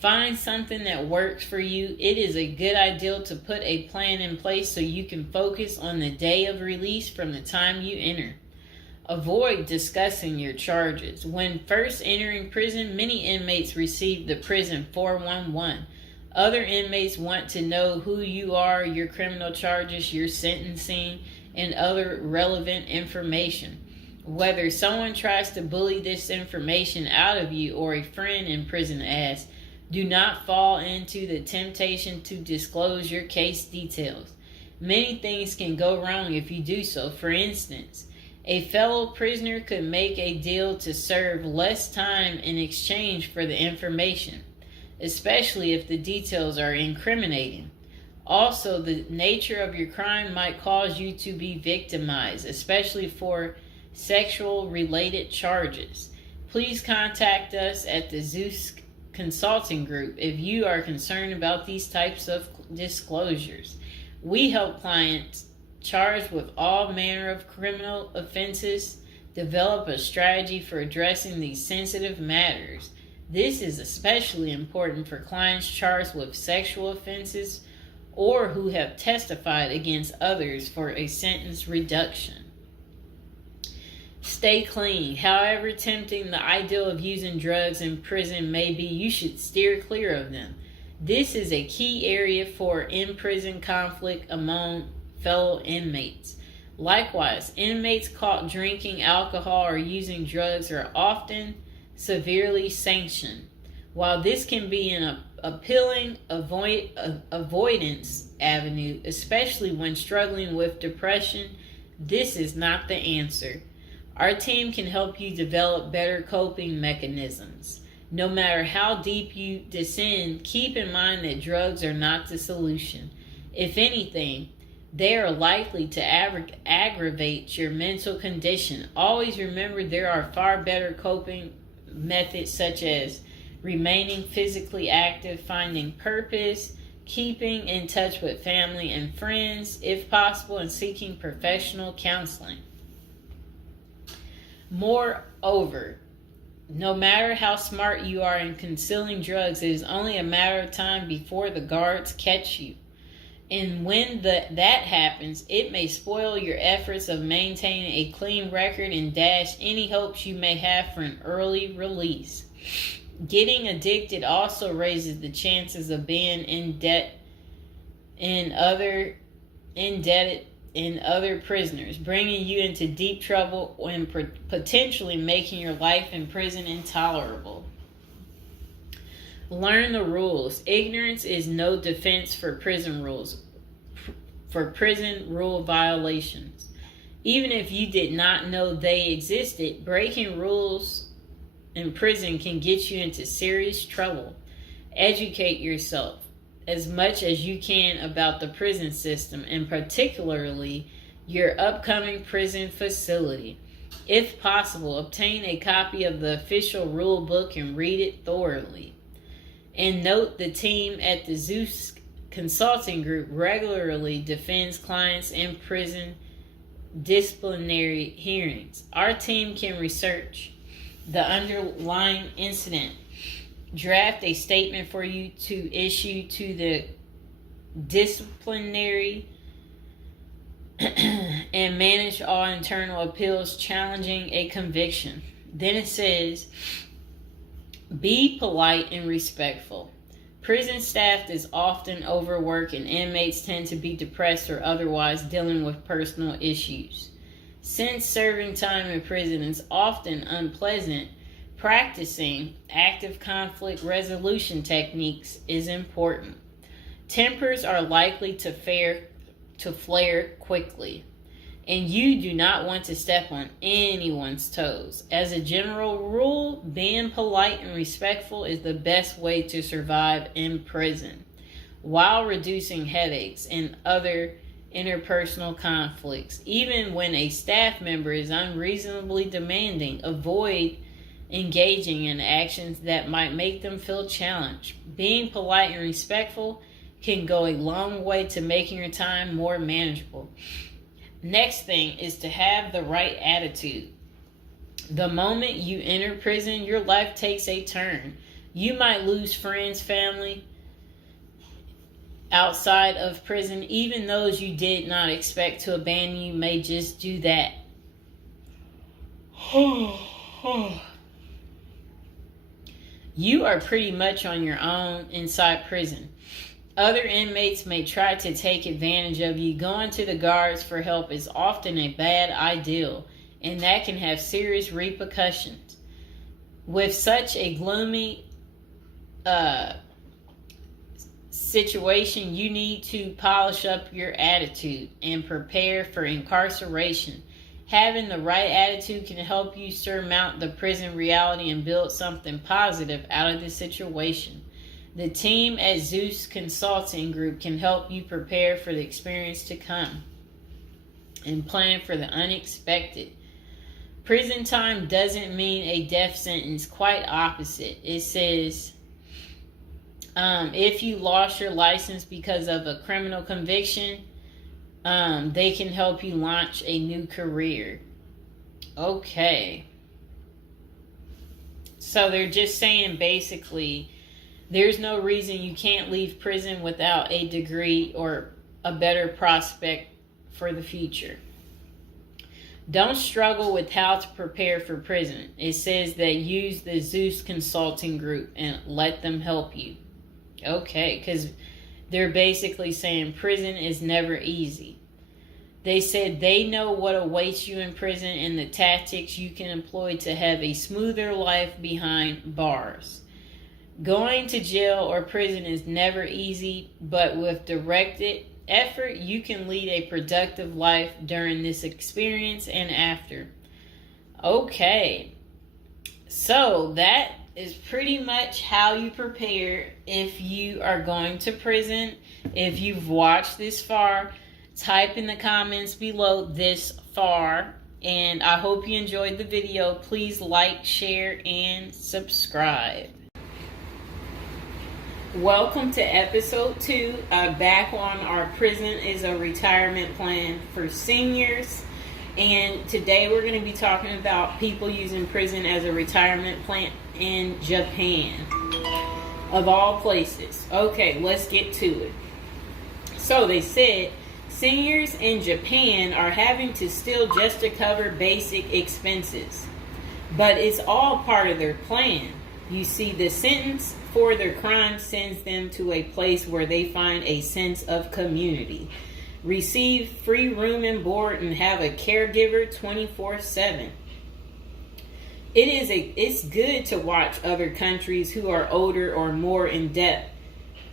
Find something that works for you. It is a good idea to put a plan in place so you can focus on the day of release from the time you enter. Avoid discussing your charges. When first entering prison, many inmates receive the prison 411. Other inmates want to know who you are, your criminal charges, your sentencing, and other relevant information. Whether someone tries to bully this information out of you or a friend in prison asks, Do not fall into the temptation to disclose your case details. Many things can go wrong if you do so. For instance, a fellow prisoner could make a deal to serve less time in exchange for the information, especially if the details are incriminating. Also, the nature of your crime might cause you to be victimized, especially for sexual-related charges. Please contact us at the Zeus Consulting Group if you are concerned about these types of disclosures. We help clients charged with all manner of criminal offenses develop a strategy for addressing these sensitive matters. This is especially important for clients charged with sexual offenses or who have testified against others for a sentence reduction. Stay clean. However tempting the ideal of using drugs in prison may be, you should steer clear of them. This is a key area for in-prison conflict among fellow inmates. Likewise, inmates caught drinking alcohol or using drugs are often severely sanctioned. While this can be an appealing avoidance avenue, especially when struggling with depression, this is not the answer. Our team can help you develop better coping mechanisms. No matter how deep you descend, keep in mind that drugs are not the solution. If anything, they are likely to aggravate your mental condition. Always remember there are far better coping methods such as remaining physically active, finding purpose, keeping in touch with family and friends, if possible, and seeking professional counseling. Moreover, no matter how smart you are in concealing drugs, it is only a matter of time before the guards catch you. And when that happens, it may spoil your efforts of maintaining a clean record and dash any hopes you may have for an early release. Getting addicted also raises the chances of being indebted in other prisoners, bringing you into deep trouble and potentially making your life in prison intolerable. Learn the rules. Ignorance is no defense for prison rules, for prison rule violations. Even if you did not know they existed, breaking rules in prison can get you into serious trouble. Educate yourself as much as you can about the prison system, and particularly your upcoming prison facility. If possible, obtain a copy of the official rule book and read it thoroughly. And note, the team at the Zeus Consulting Group regularly defends clients in prison disciplinary hearings. Our team can research the underlying incident, draft a statement for you to issue to the disciplinary and manage all internal appeals challenging a conviction. Then it says, be polite and respectful. Prison staff is often overworked and inmates tend to be depressed or otherwise dealing with personal issues. Since serving time in prison is often unpleasant, practicing active conflict resolution techniques is important. Tempers are likely to flare quickly, and you do not want to step on anyone's toes. As a general rule, being polite and respectful is the best way to survive in prison, while reducing headaches and other interpersonal conflicts. Even when a staff member is unreasonably demanding, avoid engaging in actions that might make them feel challenged. Being polite and respectful can go a long way to making your time more manageable. Next thing is to have the right attitude. The moment you enter prison, your life takes a turn. You might lose friends, family outside of prison. Even those you did not expect to abandon you may just do that. You are pretty much on your own inside prison. Other inmates may try to take advantage of you. Going to the guards for help is often a bad idea, and that can have serious repercussions. With such a gloomy situation, you need to polish up your attitude and prepare for incarceration. Having the right attitude can help you surmount the prison reality and build something positive out of the situation. The team at Zeus Consulting Group can help you prepare for the experience to come and plan for the unexpected. Prison time doesn't mean a death sentence, quite opposite. It says, if you lost your license because of a criminal conviction, they can help you launch a new career. Okay. So they're just saying basically, there's no reason you can't leave prison without a degree or a better prospect for the future. Don't struggle with how to prepare for prison. It says that use the Zeus Consulting Group and let them help you. Okay, because they're basically saying prison is never easy. They said they know what awaits you in prison and the tactics you can employ to have a smoother life behind bars. Going to jail or prison is never easy, but with directed effort, you can lead a productive life during this experience and after. Okay, so that is pretty much how you prepare if you are going to prison. If you've watched this far, type in the comments below this far, and I hope you enjoyed the video. Please like, share, and subscribe. Welcome to episode 2, back on our prison is a retirement plan for seniors. And today we're going to be talking about people using prison as a retirement plan in Japan, of all places. Okay, let's get to it. So they said seniors in Japan are having to steal just to cover basic expenses, but it's all part of their plan. You see, the sentence for their crime sends them to a place where they find a sense of community, receive free room and board, and have a caregiver 24/7. It's good to watch other countries who are older or more in depth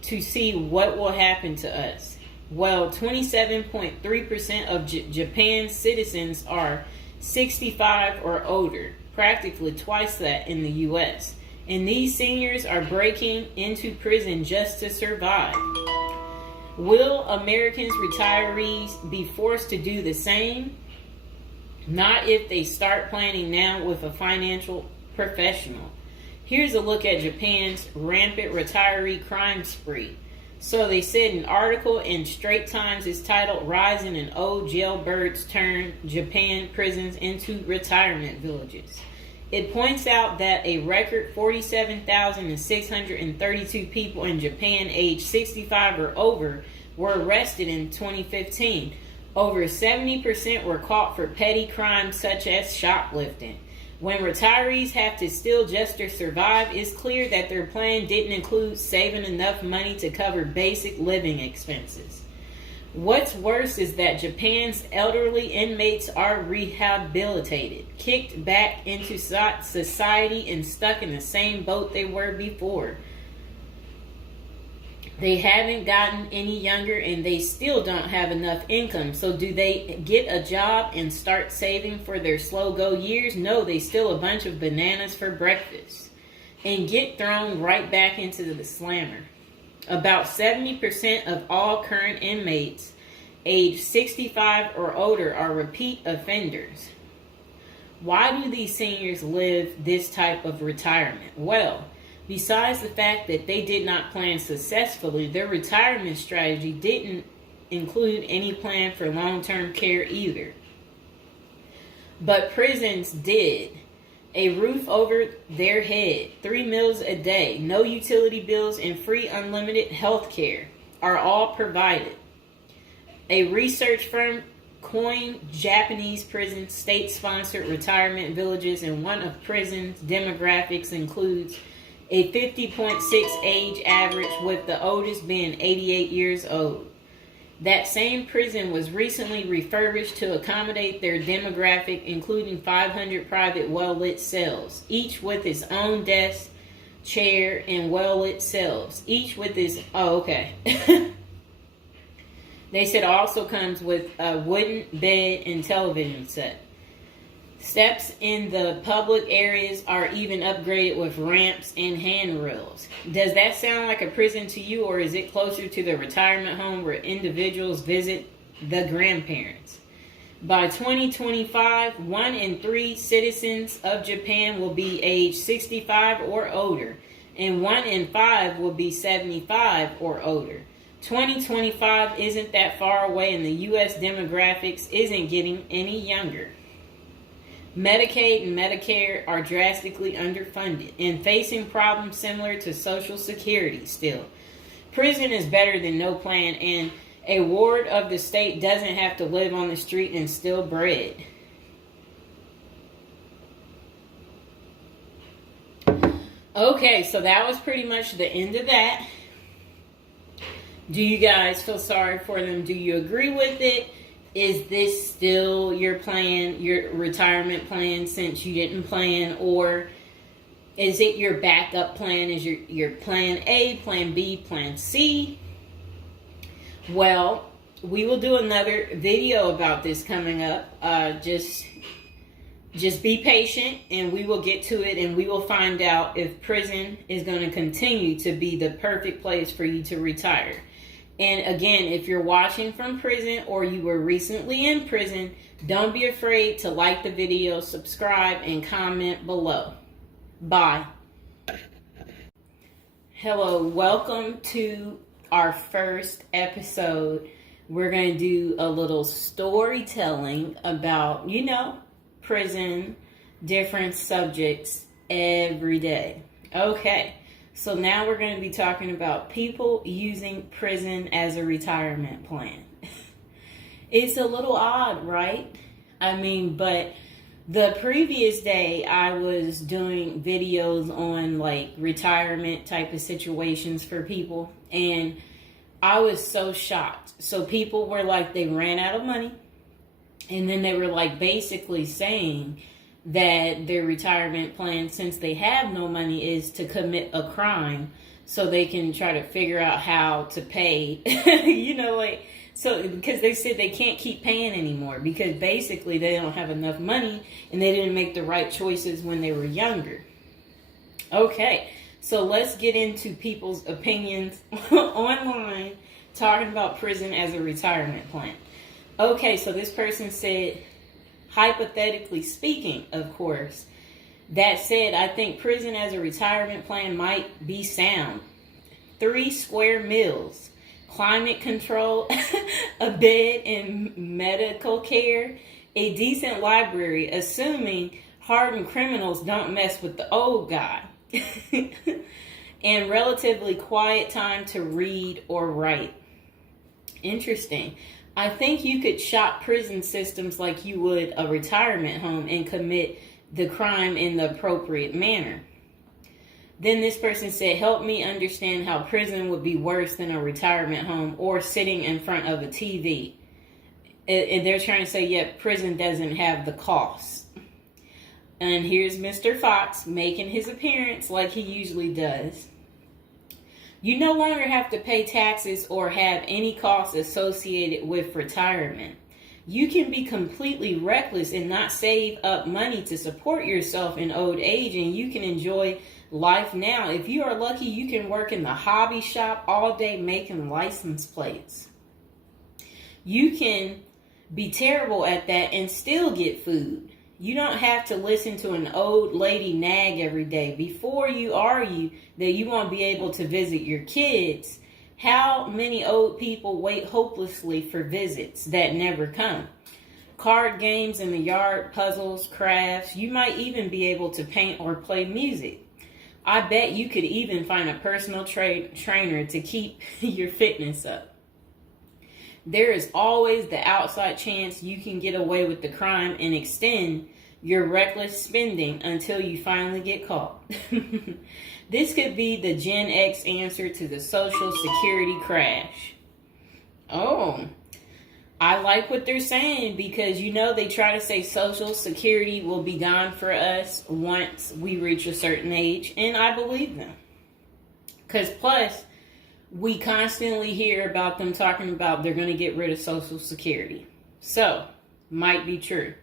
to see what will happen to us. Well, 27.3% of Japan's citizens are 65 or older, practically twice that in the U.S. And these seniors are breaking into prison just to survive. Will Americans retirees be forced to do the same? Not if they start planning now with a financial professional. Here's a look at Japan's rampant retiree crime spree. So they said an article in Straits Times is titled "Rising in Old Jailbirds Turn Japan Prisons into Retirement Villages." It points out that a record 47,632 people in Japan aged 65 or over were arrested in 2015. Over 70% were caught for petty crimes such as shoplifting. When retirees have to steal just to survive, it's clear that their plan didn't include saving enough money to cover basic living expenses. What's worse is that Japan's elderly inmates are rehabilitated, kicked back into society, and stuck in the same boat they were before. They haven't gotten any younger, and they still don't have enough income. So do they get a job and start saving for their slow-go years? No, they steal a bunch of bananas for breakfast and get thrown right back into the slammer. About 70% of all current inmates aged 65 or older are repeat offenders. Why do these seniors live this type of retirement? Well, besides the fact that they did not plan successfully, their retirement strategy didn't include any plan for long-term care either. But prisons did. A roof over their head, 3 meals a day, no utility bills, and free unlimited health care are all provided. A research firm coined Japanese prisons state-sponsored retirement villages, and one of prisons' demographics includes a 50.6 age average, with the oldest being 88 years old. That same prison was recently refurbished to accommodate their demographic, including 500 private well-lit cells, each with its own desk, chair, and well-lit cells, each with its... Oh, okay. They said also comes with a wooden bed and television set. Steps in the public areas are even upgraded with ramps and handrails. Does that sound like a prison to you, or is it closer to the retirement home where individuals visit the grandparents? By 2025, 1 in 3 citizens of Japan will be age 65 or older, and 1 in 5 will be 75 or older. 2025 isn't that far away, and the U.S. demographics isn't getting any younger. Medicaid and Medicare are drastically underfunded and facing problems similar to Social Security still. Prison is better than no plan, and a ward of the state doesn't have to live on the street and steal bread. Okay, so that was pretty much the end of that. Do you guys feel sorry for them? Do you agree with it? Is this still your plan, your retirement plan, since you didn't plan? Or is it your backup plan? Is your plan A, plan B, plan C? Well, we will do another video about this coming up. Just be patient, and we will get to it, and we will find out if prison is going to continue to be the perfect place for you to retire. And again, if you're watching from prison or you were recently in prison, don't be afraid to like the video, subscribe, and comment below. Bye. Hello, welcome to our first episode. We're going to do a little storytelling about, prison, different subjects every day. Okay. So now we're going to be talking about people using prison as a retirement plan. It's a little odd, right? But the previous day I was doing videos on like retirement type of situations for people, and I was so shocked. So people were like, they ran out of money, and then they were like basically saying that their retirement plan, since they have no money, is to commit a crime so they can try to figure out how to pay, so because they said they can't keep paying anymore because basically they don't have enough money and they didn't make the right choices when they were younger. Okay, so let's get into people's opinions online talking about prison as a retirement plan. Okay, so this person said, hypothetically speaking, of course. That said, I think prison as a retirement plan might be sound. 3 square meals, climate control, a bed and medical care, a decent library, assuming hardened criminals don't mess with the old guy, and relatively quiet time to read or write. Interesting. I think you could shop prison systems like you would a retirement home and commit the crime in the appropriate manner. Then this person said, help me understand how prison would be worse than a retirement home or sitting in front of a TV. And they're trying to say, yeah, prison doesn't have the costs. And here's Mr. Fox making his appearance like he usually does. You no longer have to pay taxes or have any costs associated with retirement. You can be completely reckless and not save up money to support yourself in old age, and you can enjoy life now. If you are lucky, you can work in the hobby shop all day making license plates. You can be terrible at that and still get food. You don't have to listen to an old lady nag every day. Before you argue that you won't be able to visit your kids, how many old people wait hopelessly for visits that never come? Card games in the yard, puzzles, crafts. You might even be able to paint or play music. I bet you could even find a personal trainer to keep your fitness up. There is always the outside chance you can get away with the crime and extend your reckless spending until you finally get caught. This could be the Gen X answer to the Social Security crash. Oh, I like what they're saying because, you know, they try to say Social Security will be gone for us once we reach a certain age. And I believe them. Because plus, we constantly hear about them talking about they're going to get rid of Social Security. So, might be true.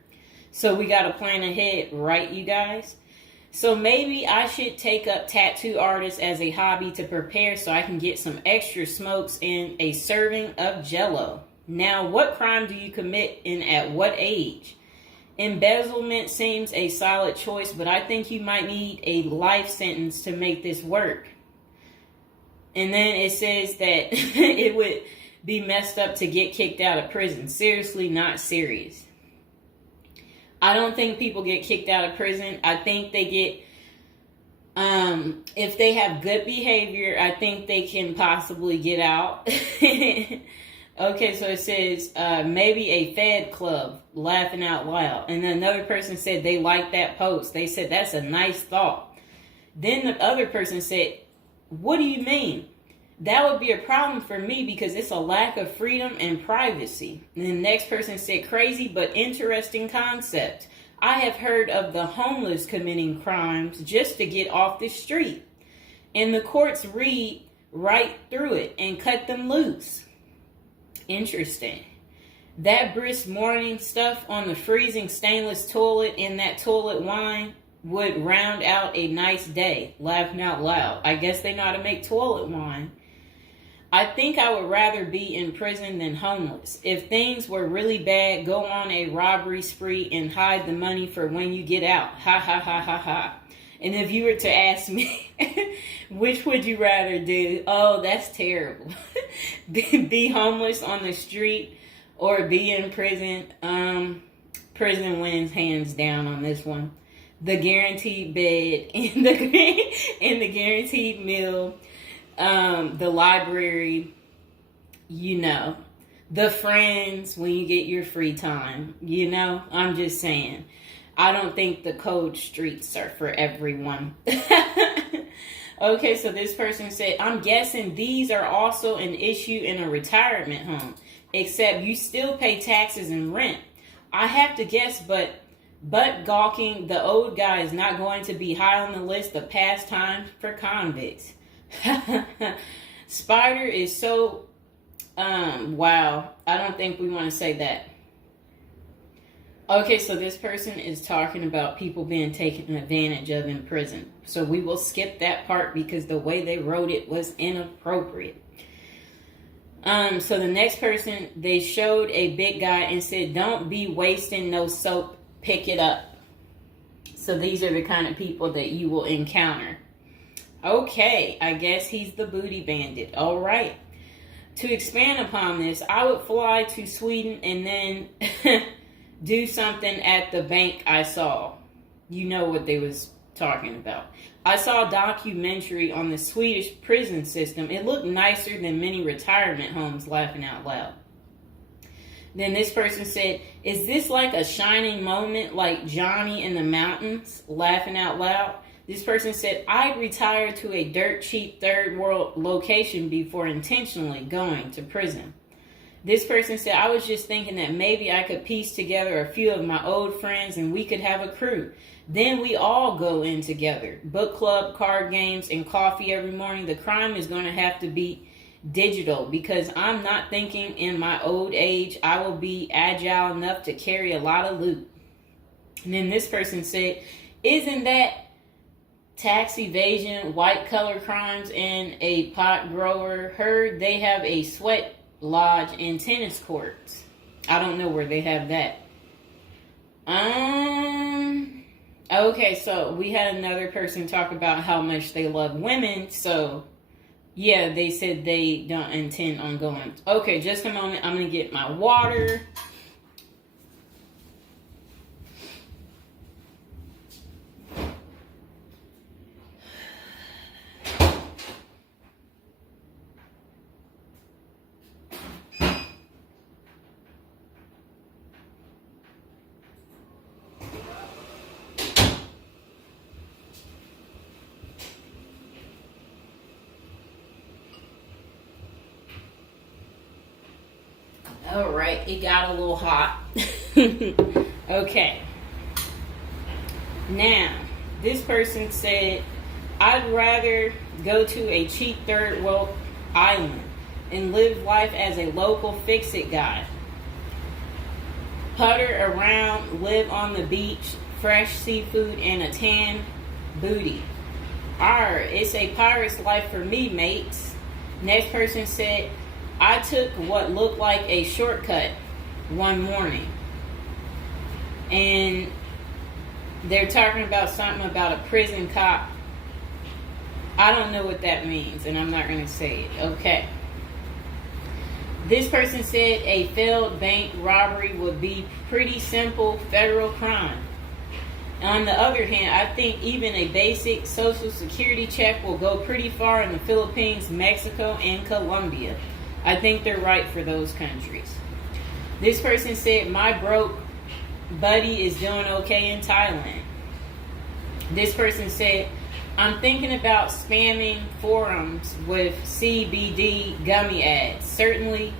So we got to plan ahead, right, you guys? So maybe I should take up tattoo artists as a hobby to prepare so I can get some extra smokes and a serving of Jell-O. Now, what crime do you commit and at what age? Embezzlement seems a solid choice, but I think you might need a life sentence to make this work. And then it says that it would be messed up to get kicked out of prison. Seriously, not serious. I don't think people get kicked out of prison. I think they get, if they have good behavior, I think they can possibly get out. Okay, so it says maybe a Fed club, laughing out loud. And then another person said they liked that post. They said that's a nice thought. Then the other person said, what do you mean? That would be a problem for me because it's a lack of freedom and privacy. And the next person said crazy but interesting concept. I have heard of the homeless committing crimes just to get off the street. And the courts read right through it and cut them loose. Interesting. That brisk morning stuff on the freezing stainless toilet and that toilet wine would round out a nice day. Laughing out loud. I guess they know how to make toilet wine. I think I would rather be in prison than homeless. If things were really bad, go on a robbery spree and hide the money for when you get out. Ha ha ha ha ha. And if you were to ask me, which would you rather do? Oh, that's terrible. Be homeless on the street or be in prison. Prison wins hands down on this one. The guaranteed bed and the guaranteed meal, the library, you know, the friends when you get your free time, you know, I'm just saying. I don't think the cold streets are for everyone. Okay, so this person said, I'm guessing these are also an issue in a retirement home, except you still pay taxes and rent. I have to guess, but gawking the old guy is not going to be high on the list of pastimes for convicts. Spider is so, wow. I don't think we want to say that. Okay, so this person is talking about people being taken advantage of in prison. So we will skip that part because the way they wrote it was inappropriate. So the next person, they showed a big guy and said, don't be wasting no soap, pick it up. So these are the kind of people that you will encounter. Okay, I guess he's the booty bandit. All right. To expand upon this, I would fly to Sweden and then do something at the bank I saw. You know what they was talking about. I saw a documentary on the Swedish prison system. It looked nicer than many retirement homes, laughing out loud. Then this person said, is this like a shining moment like Johnny in the Mountains, laughing out loud? This person said, I'd retire to a dirt cheap third world location before intentionally going to prison. This person said, I was just thinking that maybe I could piece together a few of my old friends and we could have a crew. Then we all go in together. Book club, card games, and coffee every morning. The crime is going to have to be digital because I'm not thinking in my old age I will be agile enough to carry a lot of loot. And then this person said, isn't that tax evasion, white collar crimes, and a pot grower? Heard they have a sweat lodge and tennis courts. I don't know where they have that. Okay, so we had another person talk about how much they love women. So yeah, they said they don't intend on going. Okay, just a moment. I'm gonna get my water. All right, it got a little hot. Okay. Now, this person said, I'd rather go to a cheap third world island and live life as a local fix-it guy. Putter around, live on the beach, fresh seafood, and a tan booty. It's a pirate's life for me, mates. Next person said, I took what looked like a shortcut one morning. And they're talking about something about a prison cop. I don't know what that means, and I'm not going to say it. Okay. This person said a failed bank robbery would be pretty simple federal crime. On the other hand, I think even a basic social security check will go pretty far in the Philippines, Mexico, and Colombia. I think they're right for those countries. This person said, my broke buddy is doing okay in Thailand. This person said, I'm thinking about spamming forums with CBD gummy ads. Certainly,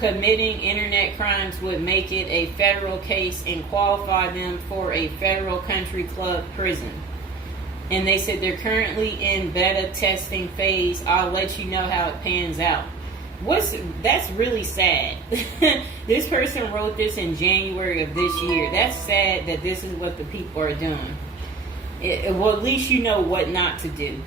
committing internet crimes would make it a federal case and qualify them for a federal country club prison. And they said they're currently in beta testing phase. I'll let you know how it pans out. That's really sad. This person wrote this in January of this year. That's sad that this is what the people are doing. Well, at least you know what not to do.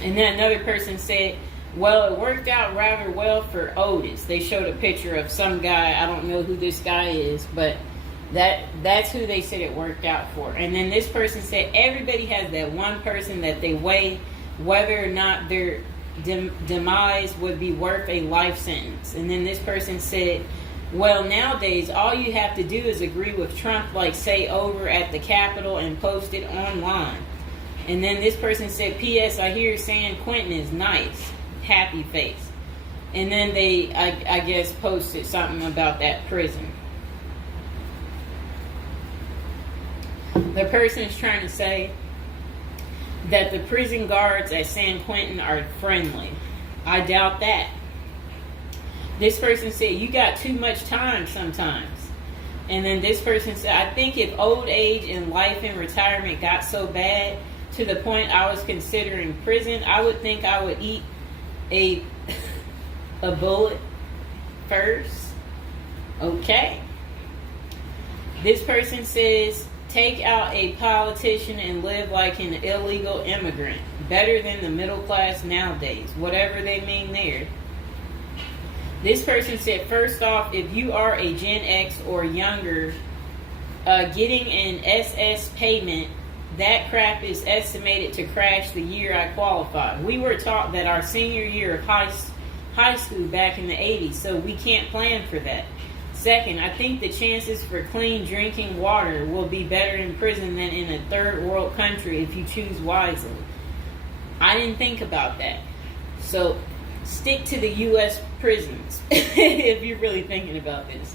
And then another person said, well, it worked out rather well for Otis. They showed a picture of some guy. I don't know who this guy is, but that's who they said it worked out for. And then this person said everybody has that one person that they weigh whether or not their demise would be worth a life sentence. And then this person said, well, nowadays, all you have to do is agree with Trump, like say over at the Capitol and post it online. And then this person said, P.S. I hear San Quentin is nice. Happy face. And then they, I guess, posted something about that prison. The person is trying to say that the prison guards at San Quentin are friendly. I doubt that. This person said, you got too much time sometimes. And then this person said, I think if old age and life in retirement got so bad to the point I was considering prison, I would think I would eat a bullet first. Okay. This person says, take out a politician and live like an illegal immigrant. Better than the middle class nowadays. Whatever they mean there. This person said, first off, if you are a Gen X or younger, getting an SS payment, that crap is estimated to crash the year I qualified. We were taught that our senior year of high school back in the 80s, so we can't plan for that. Second, I think the chances for clean drinking water will be better in prison than in a third world country if you choose wisely. I didn't think about that. So stick to the U.S. prisons if you're really thinking about this.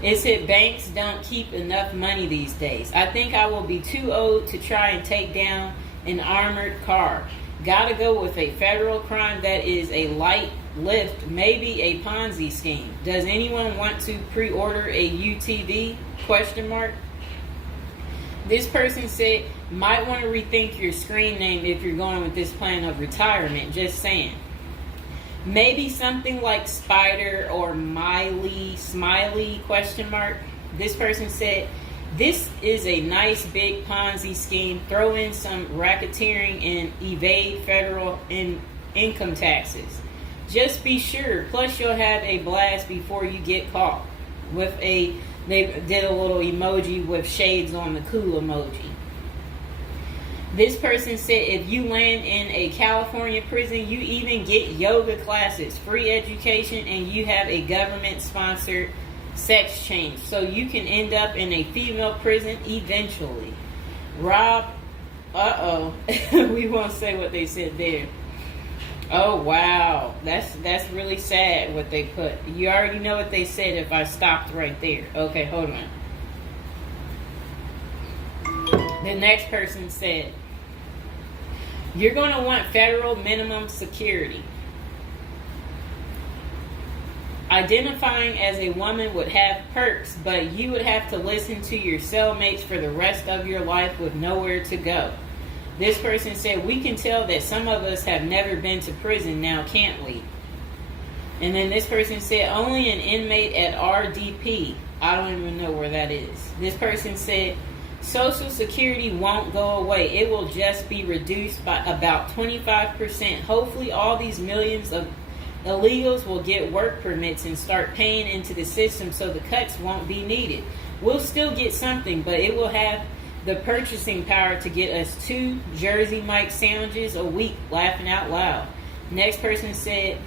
It said banks don't keep enough money these days. I think I will be too old to try and take down an armored car. Gotta go with a federal crime that is a light lift, maybe a Ponzi scheme. Does anyone want to pre-order a UTV? Question mark. This person said, might want to rethink your screen name if you're going with this plan of retirement. Just saying. Maybe something like Spider or Smiley, question mark. This person said, this is a nice big Ponzi scheme. Throw in some racketeering and evade federal income taxes. Just be sure. Plus you'll have a blast before you get caught. They did a little emoji with shades on the cool emoji. This person said if you land in a California prison, you even get yoga classes, free education, and you have a government-sponsored sex change. So you can end up in a female prison eventually. Rob, we won't say what they said there. Oh, wow. That's really sad what they put. You already know what they said if I stopped right there. Okay, hold on. The next person said, you're going to want federal minimum security. Identifying as a woman would have perks, but you would have to listen to your cellmates for the rest of your life with nowhere to go. This person said, we can tell that some of us have never been to prison now, can't we? And then this person said, only an inmate at RDP. I don't even know where that is. This person said, Social Security won't go away. It will just be reduced by about 25%. Hopefully all these millions of illegals will get work permits and start paying into the system so the cuts won't be needed. We'll still get something, but it will have the purchasing power to get us 2 Jersey Mike sandwiches a week, laughing out loud. Next person said,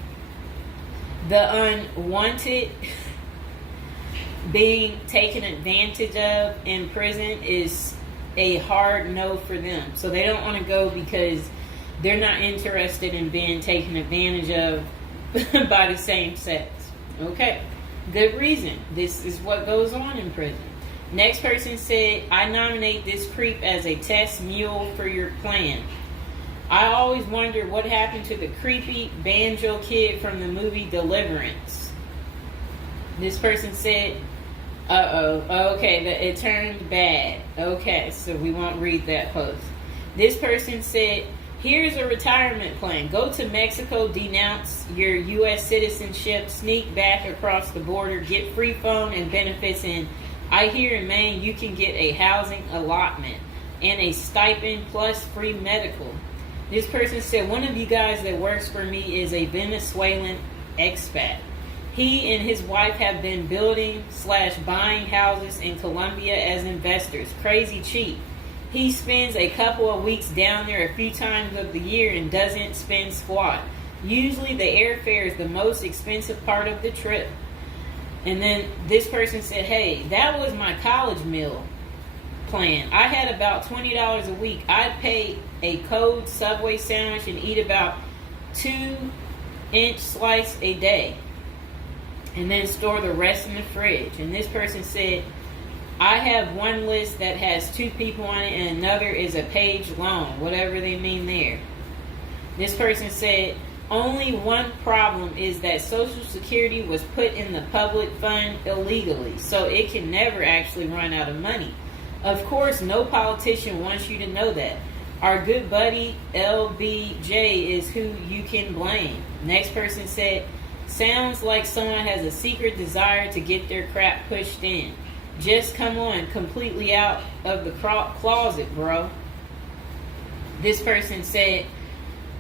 the unwanted being taken advantage of in prison is a hard no for them. So they don't want to go because they're not interested in being taken advantage of by the same sex. Okay, good reason. This is what goes on in prison. Next person said, I nominate this creep as a test mule for your plan. I always wonder what happened to the creepy banjo kid from the movie Deliverance. This person said, okay, it turned bad. Okay, so we won't read that post. This person said, here's a retirement plan. Go to Mexico, denounce your U.S. citizenship, sneak back across the border, get free phone and benefits, and I hear in Maine you can get a housing allotment and a stipend plus free medical. This person said, one of you guys that works for me is a Venezuelan expat. He and his wife have been building/buying houses in Colombia as investors. Crazy cheap. He spends a couple of weeks down there a few times of the year and doesn't spend squat. Usually the airfare is the most expensive part of the trip. And then this person said, hey, that was my college meal plan. I had about $20 a week. I'd pay a cold Subway sandwich and eat about 2-inch slice a day. And then store the rest in the fridge. And this person said, I have one list that has 2 people on it and another is a page long, whatever they mean there. This person said, only one problem is that Social Security was put in the public fund illegally, so it can never actually run out of money. Of course, no politician wants you to know that. Our good buddy LBJ is who you can blame. Next person said, sounds like someone has a secret desire to get their crap pushed in. Just come on, completely out of the closet, bro. This person said,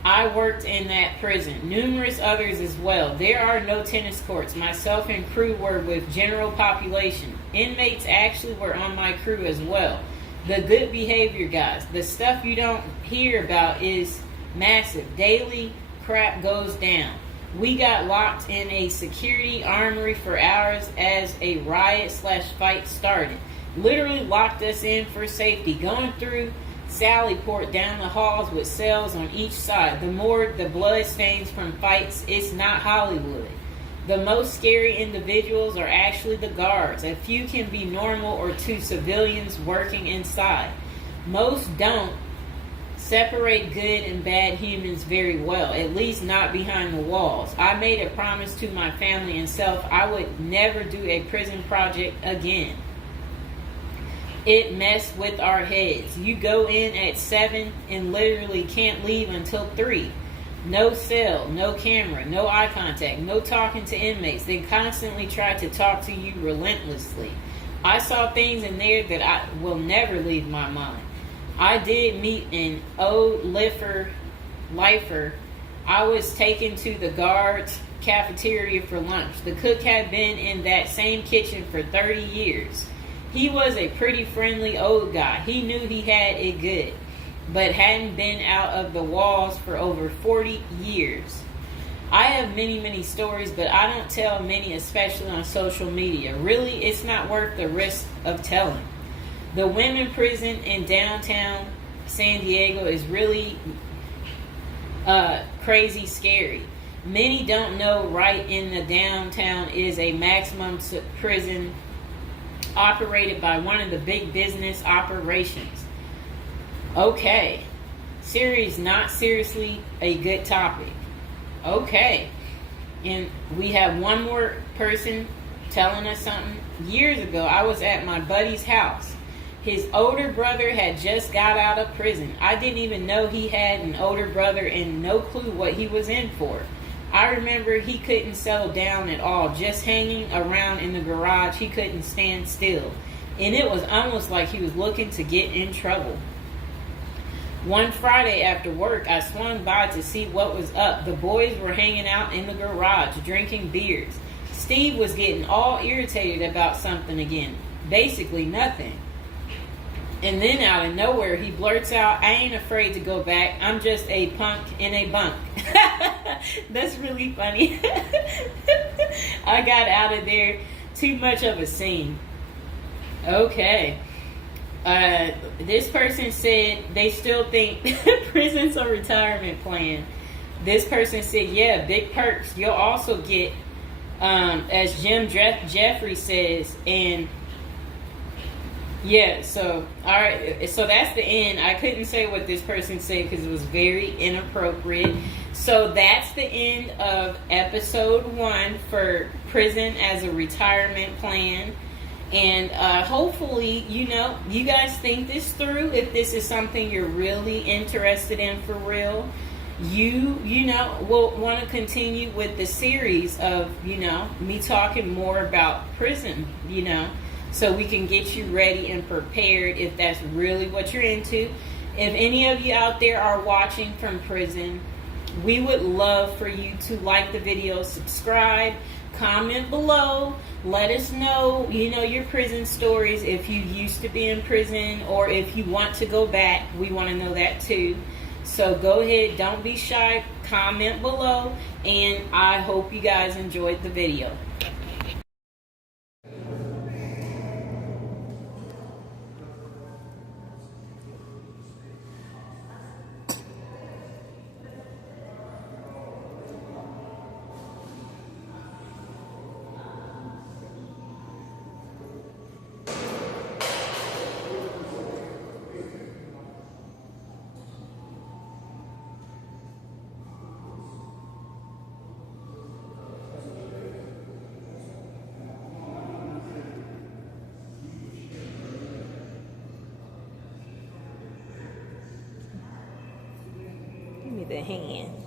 I worked in that prison. Numerous others as well. There are no tennis courts. Myself and crew were with general population. Inmates actually were on my crew as well. The good behavior guys. The stuff you don't hear about is massive. Daily crap goes down. We got locked in a security armory for hours as a riot/fight started. Literally locked us in for safety. Going through Sallyport down the halls with cells on each side. The more the blood stains from fights, it's not Hollywood. The most scary individuals are actually the guards. A few can be normal or 2 civilians working inside. Most don't separate good and bad humans very well, at least not behind the walls. I made a promise to my family and self I would never do a prison project again. It messed with our heads. You go in at 7 and literally can't leave until 3. No cell, no camera, no eye contact, no talking to inmates. They constantly try to talk to you relentlessly. I saw things in there that I will never leave my mind. I did meet an old lifer. I was taken to the guards' cafeteria for lunch. The cook had been in that same kitchen for 30 years. He was a pretty friendly old guy. He knew he had it good, but hadn't been out of the walls for over 40 years. I have many stories, but I don't tell many, especially on social media. Really, it's not worth the risk of telling. The women prison in downtown San Diego is really crazy scary. Many don't know right in the downtown is a maximum prison operated by one of the big business operations. Okay. Series not seriously a good topic. Okay. And we have one more person telling us something. Years ago, I was at my buddy's house. His older brother had just got out of prison. I didn't even know he had an older brother and no clue what he was in for. I remember he couldn't settle down at all, just hanging around in the garage. He couldn't stand still. And it was almost like he was looking to get in trouble. One Friday after work, I swung by to see what was up. The boys were hanging out in the garage, drinking beers. Steve was getting all irritated about something again. Basically nothing. And then out of nowhere, he blurts out, "I ain't afraid to go back. I'm just a punk in a bunk." That's really funny. I got out of there. Too much of a scene. Okay. This person said they still think prison's a retirement plan. This person said, yeah, big perks. You'll also get, as Jim Jeffrey says, and yeah, so, all right, so that's the end. I couldn't say what this person said because it was very inappropriate. So that's the end of episode 1 for prison as a retirement plan. And hopefully, you guys think this through. If this is something you're really interested in for real, you will want to continue with the series of, me talking more about prison, so we can get you ready and prepared if that's really what you're into. If any of you out there are watching from prison, we would love for you to like the video, subscribe, comment below, let us know, your prison stories. If you used to be in prison or if you want to go back, we want to know that too. So go ahead, don't be shy, comment below, and I hope you guys enjoyed the video. Give me the hand.